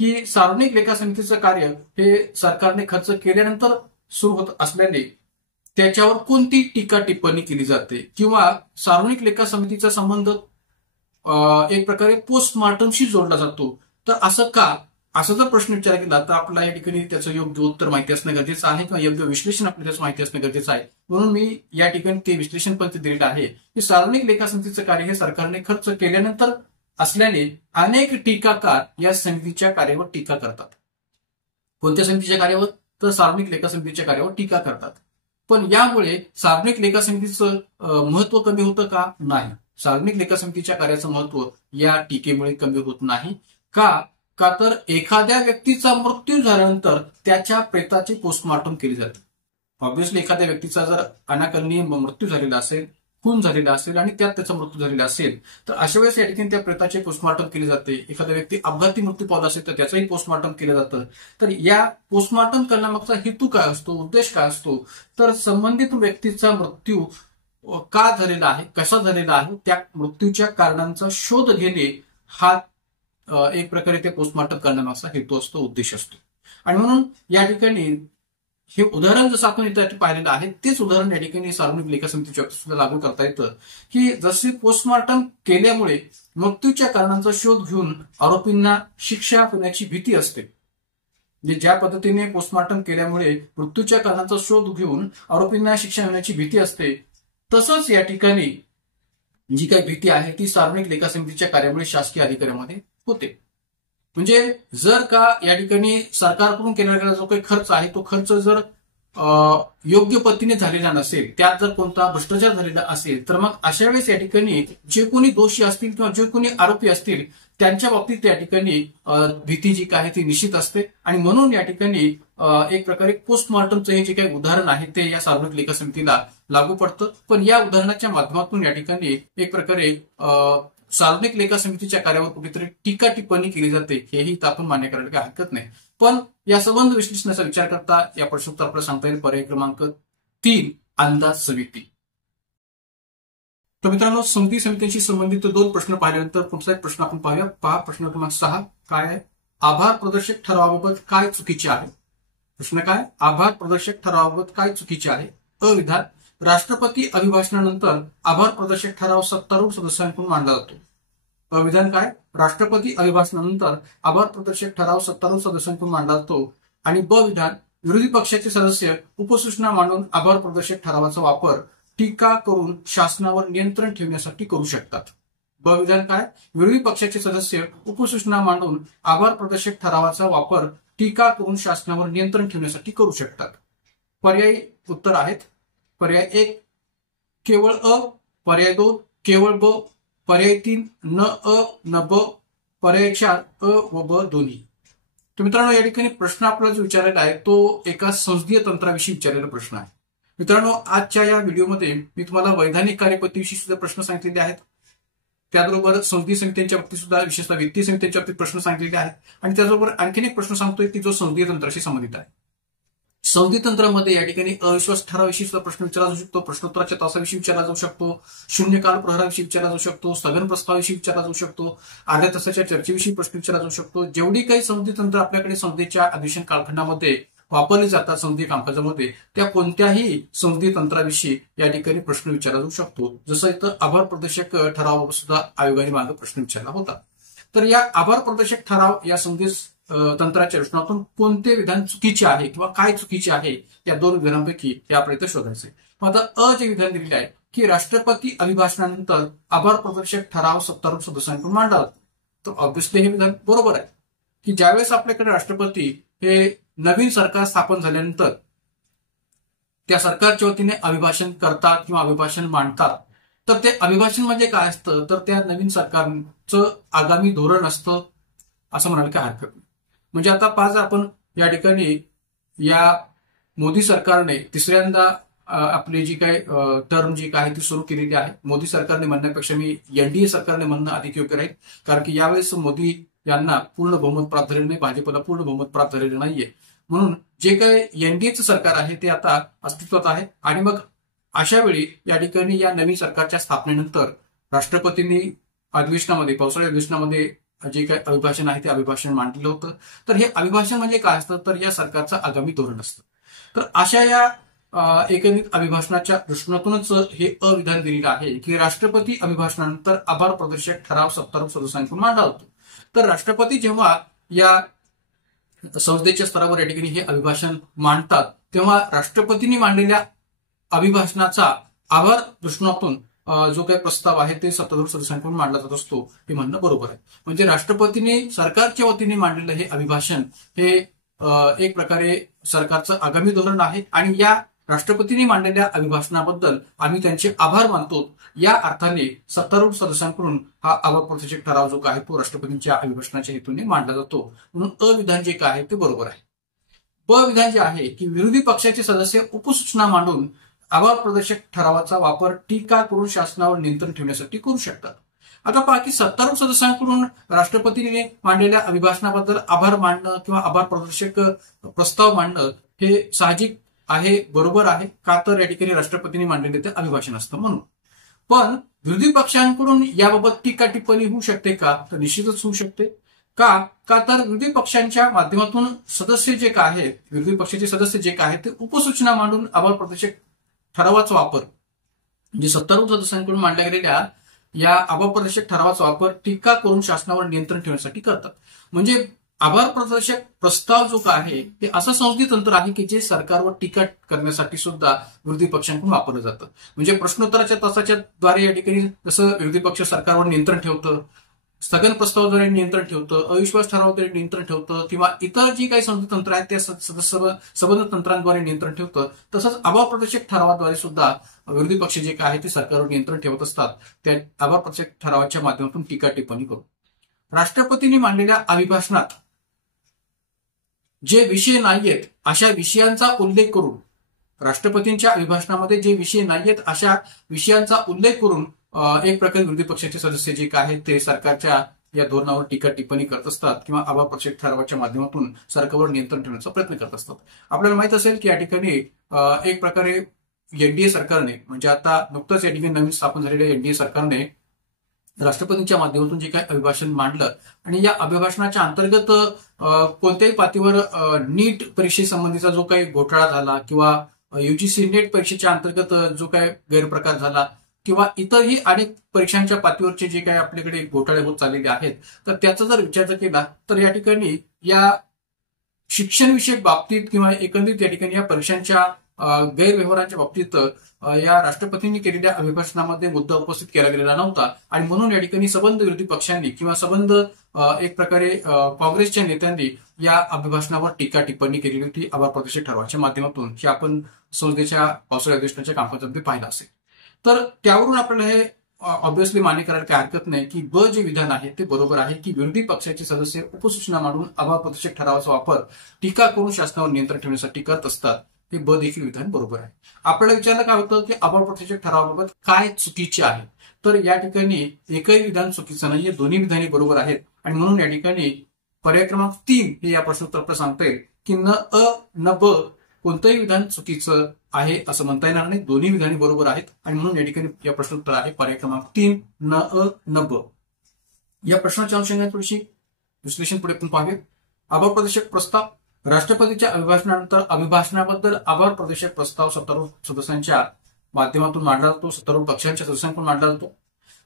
की सार्वजनिक लेखा समितीचं कार्य हे सरकारने खर्च केल्यानंतर सुरू होत असल्याने त्याच्यावर कोणती टीका टिप्पणी केली जाते किंवा सार्वजनिक लेखा समितीचा संबंध एक प्रकारे पोस्टमार्टमशी जोडला जातो तर असं का, असा जर प्रश्न विचारला गेला तर आपल्याला या ठिकाणी त्याचं योग्य उत्तर माहिती असणं गरजेचं आहे किंवा योग्य विश्लेषण आपल्याला त्याचं माहिती असणं गरजेचं आहे. म्हणून मी या ठिकाणी ते विश्लेषण पण दिलेलं आहे की सार्वजनिक लेखा समितीचं कार्य हे सरकारने खर्च केल्यानंतर असल्याने अनेक टीकाकार या समितीच्या कार्यावर टीका करतात. कोणत्या समितीच्या कार्यावर, तर सार्वजनिक लेखा समितीच्या कार्यावर टीका करतात. पण यामुळे सार्वजनिक लेखा समितीचं महत्व कमी होतं का, नाही. सार्वजनिक लेखा समितीच्या कार्याचं महत्व या टीकेमुळे कमी होत नाही. का तर एखाद्या व्यक्तीचा मृत्यू झाल्यानंतर त्याच्या प्रेताचे पोस्टमॉर्टम केले जाते. ऑब्व्हियसली एखाद्या व्यक्तीचा जर अनाकलनीय मृत्यू झालेला असेल, खून झालेला असेल आणि त्यात त्याचा मृत्यू झालेला असेल तर अशा वेळेस या ठिकाणी त्या प्रेताचे पोस्टमॉर्टम केले जाते. एखादा व्यक्ती अपघाती मृत्यू पावला असेल तर त्याचाही पोस्टमॉर्टम केलं जातं. तर या पोस्टमॉर्टम करण्यामागचा हेतू काय असतो, उद्देश काय असतो, तर संबंधित व्यक्तीचा मृत्यू का झालेला आहे, कसा झालेला आहे, त्या मृत्यूच्या कारणांचा शोध घेणे हा एक प्रकारे ते पोस्टमॉर्टम करण्यामागचा हेतू असतो, उद्देश असतो. आणि म्हणून या ठिकाणी हे उदाहरण जसं आपण इथं पाहिलेलं आहे तेच उदाहरण या ठिकाणी सार्वजनिक लेखा समितीच्या बाबतीत सुद्धा लागू करता येतं की जसे पोस्टमॉर्टम केल्यामुळे मृत्यूच्या कारणांचा शोध घेऊन आरोपींना शिक्षा होण्याची भीती असते. म्हणजे ज्या पद्धतीने पोस्टमॉर्टम केल्यामुळे मृत्यूच्या कारणांचा शोध घेऊन आरोपींना शिक्षा होण्याची भीती असते, तसंच या ठिकाणी जी काही भीती आहे ती सार्वजनिक लेखा समितीच्या कार्यामुळे शासकीय अधिकाऱ्यांमध्ये होते. म्हणजे जर का या ठिकाणी सरकारकडून केला गेलेला जो काही खर्च आहे तो खर्च जर योग्य पद्धतीने झालेला नसेल, त्यात जर कोणता भ्रष्टाचार झालेला असेल तर मग अशा वेळेस या ठिकाणी जे कोणी दोषी असतील किंवा जे कोणी आरोपी असतील त्यांच्या बाबतीत या ठिकाणी भीती जी काय ती निश्चित असते. आणि म्हणून या ठिकाणी एक प्रकारे पोस्टमॉर्टमचं हे जे काही उदाहरण आहे ते या सार्वजनिक लेखा समितीला लागू पडतं. पण या उदाहरणाच्या माध्यमातून या ठिकाणी एक प्रकारे सार्वजनिक लेखा समितीच्या कार्यावर कुठेतरी टीका टिप्पणी केली जाते हेही आपण मान्य करायला काही हरकत नाही. पण या संबंध विश्लेषणाचा विचार करता या प्रश्नोत्तर आपल्याला सांगता येईल पर्याय क्रमांक 3 अंदाज समिती. तर मित्रांनो, समितीशी संबंधित 2 प्रश्न पाहिल्यानंतर पुढचा एक प्रश्न आपण पाहूया. पहा प्रश्न क्रमांक 6 काय आहे, आभार प्रदर्शक ठरावाबाबत काय चुकीचे आहे. प्रश्न काय, आभार प्रदर्शक ठरावाबाबत काय चुकीचे आहे. अ विधान, राष्ट्रपती अभिभाषणानंतर आभार प्रदर्शक ठराव सत्तारूढ सदस्यांकडून मांडला जातो. विधान काय, राष्ट्रपती अभिभाषणानंतर आभार प्रदर्शक ठराव सत्तारूढ सदस्यांकडून मांडला जातो. आणि ब विधान, विरोधी पक्षाचे सदस्य उपसूचना मांडून आभार प्रदर्शक ठरावाचा वापर टीका करून शासनावर नियंत्रण ठेवण्यासाठी करू शकतात. ब विधान काय, विरोधी पक्षाचे सदस्य उपसूचना मांडून आभार प्रदर्शक ठरावाचा वापर टीका करून शासनावर नियंत्रण ठेवण्यासाठी करू शकतात. पर्यायी उत्तर आहेत. पर्याय 1 केवळ अ, पर्याय 2 केवळ ब, पर्याय 3 न अ न ब, पर्याय 4 अ व ब दोन्ही. तर मित्रांनो, या ठिकाणी प्रश्न आपल्याला जो विचारलेला आहे तो एका संसदीय तंत्राविषयी विचारलेला प्रश्न आहे. मित्रांनो, आजच्या या व्हिडिओमध्ये मी तुम्हाला वैधानिक कार्यपद्धतीविषयी सुद्धा प्रश्न सांगितलेले आहेत. त्याचबरोबर संसदीय समित्यांच्या बाबतीत सुद्धा, विशेषतः वित्तीय समित्यांच्या बाबतीत प्रश्न सांगितलेले आहेत. आणि त्याचबरोबर आणखीन एक प्रश्न सांगतोय की जो संसदीय तंत्राशी संबंधित आहे. संसदीय तंत्रामध्ये या ठिकाणी अविश्वास ठरावाविषयी सुद्धा प्रश्न विचारला जाऊ शकतो, प्रश्नोत्तराच्या तासाविषयी विचारला जाऊ शकतो, शून्यकाल प्रहराविषयी विचारला जाऊ शकतो, स्थगन प्रस्तावाविषयी विचारला जाऊ शकतो, अर्ध्या तासाच्या चर्चेविषयी प्रश्न विचारला जाऊ शकतो. जेवढी काही संसदीय तंत्र आपल्याकडे संसदेच्या अधिवेशन कालखंडामध्ये वापरले जातात संसदीय कामकाजामध्ये त्या कोणत्याही संसदीय तंत्राविषयी या ठिकाणी प्रश्न विचारला जाऊ शकतो. जसं इथं आभार प्रदर्शक ठरावाबाबत सुद्धा आयोगाने मागे प्रश्न विचारला होता. तर या आभार प्रदर्शक ठराव या संसदीय तंत्राच्या रचनातून कोणते विधान चुकीचे आहे किंवा काय चुकीचे आहे या दोन विधानांपैकी हे आपल्याला इथं शोधायचे. मग आता जे विधान दिलेले आहे की राष्ट्रपती अभिभाषणानंतर आभार प्रदर्शक ठराव सत्तारूढ सदस्यांकडून मांडला जातो. तर ऑब्व्हियसली हे विधान बरोबर आहे की ज्यावेळेस आपल्याकडे राष्ट्रपती हे नवीन सरकार स्थापन झाल्यानंतर त्या सरकारच्या वतीने अभिभाषण करतात किंवा अभिभाषण मांडतात, तर ते अभिभाषण म्हणजे काय असतं, तर त्या नवीन सरकारचं आगामी धोरण असतं असं म्हणायला काय हरकत नाही. म्हणजे आता पाच आपण या ठिकाणी या मोदी सरकारने तिसऱ्यांदा आपली जी काय टर्म जी काय ती सुरू केलेली आहे. मोदी सरकारने म्हणण्यापेक्षा मी एनडीए सरकारने म्हणणं अधिक योग्य राहील, कारण की यावेळेस मोदी यांना पूर्ण बहुमत प्राप्त झालेलं नाही, भाजपला पूर्ण बहुमत प्राप्त झालेलं नाहीये. म्हणून जे काय एनडीएचं सरकार आहे ते आता अस्तित्वात आहे. आणि मग अशा वेळी या ठिकाणी या नवीन सरकारच्या स्थापनेनंतर राष्ट्रपतींनी अधिवेशनामध्ये पावसाळी अधिवेशनामध्ये जे काही अभिभाषण आहे ते अभिभाषण मांडलेलं होतं. तर हे अभिभाषण म्हणजे काय असतं, तर या सरकारचं आगामी धोरण असतं. तर अशा या एकंदरीत अभिभाषणाच्या दृष्टिकोनातूनच हे अविधान दिलेलं आहे की राष्ट्रपती अभिभाषणानंतर आभार प्रदर्शक ठराव सत्तारूढ सदस्यांकडून मांडला जातो. तर राष्ट्रपती जेव्हा या संसदेच्या स्तरावर या ठिकाणी हे अभिभाषण मांडतात तेव्हा राष्ट्रपतींनी मांडलेल्या अभिभाषणाचा आभार दृष्टिकोनातून जो काही प्रस्ताव आहे ते सत्तारूढ सदस्यांकडून मांडला जात असतो हे म्हणणं बरोबर आहे. म्हणजे राष्ट्रपतींनी सरकारच्या वतीने मांडलेलं हे अभिभाषण हे एक प्रकारे सरकारचं आगामी धोरण आहे आणि या राष्ट्रपतींनी मांडलेल्या अभिभाषणाबद्दल आम्ही त्यांचे आभार मानतो. या अर्थाने सत्तारूढ सदस्यांकडून हा आभार प्रदर्शक ठराव जो आहे तो राष्ट्रपतींच्या अभिभाषणाच्या हेतूने मांडला जातो. म्हणून अविधान जे काय आहे ते बरोबर आहे. ब विधान जे आहे की विरोधी पक्षाचे सदस्य उपसूचना मांडून आभार प्रदर्शक ठरावाचा वापर टीका करून शासनावर नियंत्रण ठेवण्यासाठी करू शकतात. आता पहा की सत्तारूढ सदस्यांकडून राष्ट्रपतींनी मांडलेल्या अभिभाषणाबद्दल आभार मांडणं किंवा आभार प्रदर्शक प्रस्ताव मांडणं हे साहजिक आहे, बरोबर आहे. का तर या ठिकाणी राष्ट्रपतींनी मांडलेले ते अभिभाषण असतं म्हणून. पण विरोधी पक्षांकडून याबाबत टीका टिप्पणी होऊ शकते का, तर निश्चितच होऊ शकते. का तर विरोधी पक्षांच्या माध्यमातून सदस्य जे काय आहेत, विरोधी पक्षाचे सदस्य जे काय आहेत ते उपसूचना मांडून आभार प्रदर्शक ठरावाचा वापर म्हणजे सत्तारूढ सदस्यांकडून मांडल्या गेलेल्या या आभार प्रदर्शक ठरावाचा वापर टीका करून शासनावर नियंत्रण ठेवण्यासाठी करतात. म्हणजे आभार प्रदर्शक प्रस्ताव जो काय आहे ते असं संसदीय तंत्र आहे की जे सरकारवर टीका करण्यासाठी सुद्धा विरोधी पक्षांकडून वापरलं जातं. म्हणजे प्रश्नोत्तराच्या तासाच्या द्वारे या ठिकाणी जसं विरोधी पक्ष सरकारवर नियंत्रण ठेवतं, स्थगन प्रस्तावाद्वारे नियंत्रण ठेवतं, अविश्वास ठरावाद्वारे नियंत्रण ठेवतं किंवा इतर जी काही संसदीय तंत्र आहेत त्या संबंध तंत्रांद्वारे नियंत्रण ठेवतं, तसंच आभार प्रदर्शक ठरावाद्वारे सुद्धा विरोधी पक्ष जे काय आहे ते सरकारवर नियंत्रण ठेवत असतात. त्या आभार प्रदर्शक ठरावाच्या माध्यमातून टीका टिप्पणी करून राष्ट्रपतींनी मांडलेल्या अभिभाषणात जे विषय नाहीयेत अशा विषयांचा उल्लेख करून राष्ट्रपतींच्या अभिभाषणामध्ये जे विषय नाहीयेत अशा विषयांचा उल्लेख करून एक प्रकारे विरोधी पक्षाचे सदस्य जे काय आहेत ते सरकारच्या या धोरणावर टीका टिप्पणी करत असतात किंवा आभार प्रदर्शक ठरावाच्या माध्यमातून सरकारवर नियंत्रण ठेवण्याचा प्रयत्न करत असतात. आपल्याला माहित असेल की या ठिकाणी एक प्रकारे एनडीए सरकारने म्हणजे आता नुकतंच या ठिकाणी नवीन स्थापन झालेल्या एनडीए सरकारने राष्ट्रपतींच्या माध्यमातून जे काही अभिभाषण मांडलं आणि या अभिभाषणाच्या अंतर्गत कोणत्याही पातळीवर नीट परीक्षेसंबंधीचा जो काही घोटाळा झाला किंवा युजीसी नेट परीक्षेच्या अंतर्गत जो काही गैरप्रकार झाला किंवा इतरही अनेक परीक्षांच्या पातळीवरचे जे काही आपल्याकडे घोटाळे होत चाललेले आहेत तर त्याचा जर विचार केला तर या ठिकाणी या शिक्षणविषयक बाबतीत किंवा एकंदरीत या ठिकाणी या परीक्षांच्या गैरव्यवहारांच्या बाबतीत या राष्ट्रपतींनी केलेल्या अभिभाषणामध्ये मुद्दा उपस्थित केला गेलेला नव्हता आणि म्हणून या ठिकाणी सबंध विरोधी पक्षांनी किंवा सबंध एक प्रकारे काँग्रेसच्या नेत्यांनी या अभिभाषणावर टीका टिप्पणी केलेली होती आभार प्रदर्शक ठरावाच्या माध्यमातून, हे आपण संसदेच्या पावसाळी अधिवेशनाच्या कामकाजामध्ये पाहिलं असेल. तर त्यावरून आपल्याला हे ऑब्व्हियसली मान्य करायला काही हरकत नाही की ब जे विधान आहे ते बरोबर आहे की विरोधी पक्षाचे सदस्य उपसूचना मांडून आभार प्रदर्शक ठरावाचा वापर टीका करून शासनावर नियंत्रण ठेवण्यासाठी करत असतात. हे ब देखील विधान बरोबर आहे. आपल्याला विचारलं काय होतं की आभार प्रदर्शक ठरावाबाबत काय चुकीचे आहे, तर या ठिकाणी एकही विधान चुकीचं नाहीये, दोन्ही विधाने बरोबर आहेत आणि म्हणून या ठिकाणी पर्याय क्रमांक 3 हे या प्रश्नोत्तरात सांगता येईल की न अ न ब कोणतंही विधान चुकीचं आहे असं म्हणता येणार नाही, दोन्ही विधाने बरोबर आहेत आणि म्हणून या ठिकाणी या प्रश्नोत्तर आहे पर्याय क्रमांक 3 न अ न ब. या प्रश्नाच्या अनुषंगाने थोडीशी विश्लेषण पुढे आपण पाहूया. आभार प्रदर्शक प्रस्ताव राष्ट्रपतीच्या अभिभाषणाबद्दल आभार प्रदर्शक प्रस्ताव सत्तारूढ सदस्यांच्या माध्यमातून मांडला जातो. सत्तारूढ पक्षांच्या सदस्यांकडून मांडला जातो.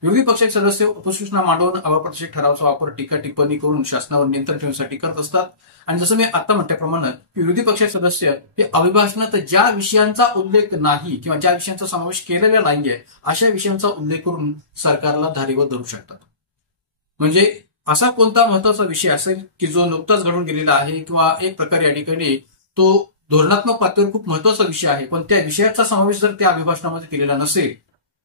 विरोधी पक्षाचे सदस्य उपसूचना मांडवून आभार प्रदर्शक ठरावाचा वापर टीका टिप्पणी करून शासनावर नियंत्रण ठेवण्यासाठी करत असतात. आणि जसं मी आता म्हटल्याप्रमाणे विरोधी पक्षाचे सदस्य हे अभिभाषणात ज्या विषयांचा उल्लेख नाही किंवा ज्या विषयांचा समावेश केलेला नाहीये अशा विषयांचा उल्लेख करून सरकारला धारेवर धरू शकतात. म्हणजे असा कोणता महत्वाचा विषय असेल की जो नुकताच घडून गेलेला आहे किंवा एक प्रकारे या ठिकाणी तो धोरणात्मक पातळीवर खूप महत्वाचा विषय आहे, पण त्या विषयाचा समावेश जर त्या अभिभाषणामध्ये केलेला नसेल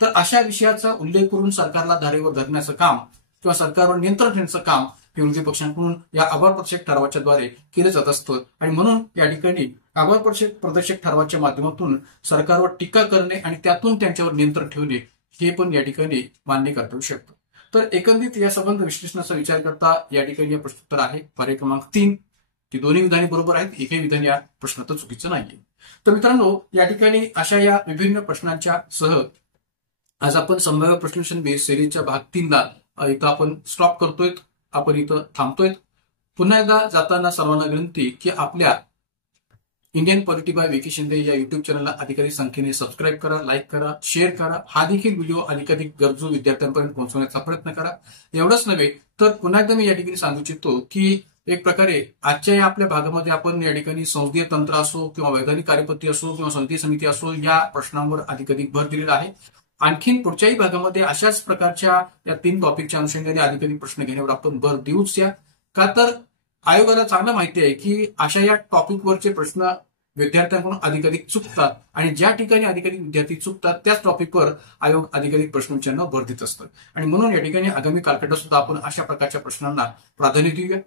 तर अशा विषयाचा उल्लेख करून सरकारला धारेवर धरण्याचं काम किंवा सरकारवर नियंत्रण ठेवण्याचं काम विरोधी पक्षांकडून या आभार प्रदर्शक ठरावाच्या द्वारे केलं जात असतं. आणि म्हणून या ठिकाणी आभार प्रदर्शक ठरावाच्या माध्यमातून सरकारवर टीका करणे आणि त्यातून त्यांच्यावर नियंत्रण ठेवणे हे पण या ठिकाणी मान्य करता येऊ शकतं. तर एकंदरीत या संबंध विश्लेषणाचा विचार करता या ठिकाणी प्रश्नोत्तर आहे पर्याय क्रमांक 3. ती दोन्ही विधाने बरोबर आहेत, एकही विधान या प्रश्नात चुकीचं नाहीये. तर मित्रांनो, या ठिकाणी अशा या विभिन्न प्रश्नांच्या सह आज आपण संभाव्य प्रश्नोत्तर बेस सिरीजच्या भाग 3 ला इथं आपण स्टॉप करतोय, आपण इथं थांबतोय. पुन्हा एकदा जाताना सर्वांना विनंती की आपल्या Indian polity bye Vicky Shinde या युट्यूब चॅनलला अधिकाधिक संख्येने सबस्क्राईब करा, लाईक करा, शेअर करा. हा देखील व्हिडिओ अधिकाधिक गरजू विद्यार्थ्यांपर्यंत पोहोचवण्याचा प्रयत्न करा. एवढंच नव्हे तर पुन्हा एकदा मी या ठिकाणी सांगू इच्छितो की एक प्रकारे आजच्या या आपल्या भागामध्ये आपण या ठिकाणी संसदीय तंत्र असो किंवा वैधानिक कार्यपद्धती असो किंवा संसदीय समिती असो या प्रश्नांवर अधिकाधिक भर दिलेला आहे. आणखीन पुढच्याही भागामध्ये अशाच प्रकारच्या या 3 टॉपिकच्या अनुषंगाने अधिकाधिक प्रश्न घेण्यावर आपण भर देऊच या. का तर आयोगाला चांगलं माहिती आहे की अशा या टॉपिकवरचे प्रश्न विद्यार्थ्यांकडून अधिकाधिक चुकतात आणि ज्या ठिकाणी अधिकाधिक विद्यार्थी चुकतात त्याच टॉपिकवर आयोग अधिकाधिक प्रश्न विचारणं भर देत असतं. आणि म्हणून या ठिकाणी आगामी कालखंडात सुद्धा आपण अशा प्रकारच्या प्रश्नांना प्राधान्य देऊया.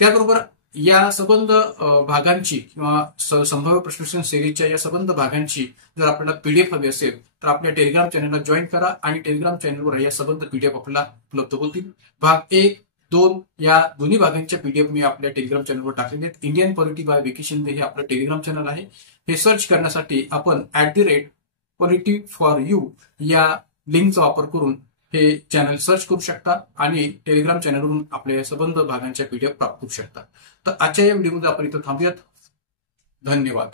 त्याचबरोबर या संबंध भागांची किंवा संभाव्य प्रश्नोत्तर सिरीजच्या या संबंध भागांची जर आपल्याला पीडीएफ हवी असेल तर आपल्या टेलिग्राम चॅनलला जॉईन करा आणि टेलिग्राम चॅनलवर या संबंध पीडीएफ आपल्याला उपलब्ध होतील. भाग 1, 2 या दोन्ही भागांच्या पीडीएफ मी आपल्या टेलिग्राम चॅनलवर टाकलेले आहेत. Indian polity bye Vicky Shinde हे आपलं टेलिग्राम चॅनल आहे. हे सर्च करण्यासाठी आपण @polityforyou या लिंकचा वापर करून हे चॅनल सर्च करू शकता आणि टेलिग्राम चॅनलवरून आपल्या संबंध भागांच्या पीडीएफ प्राप्त करू शकता. तर आजच्या या व्हिडिओमध्ये आपण इथं थांबूयात. धन्यवाद.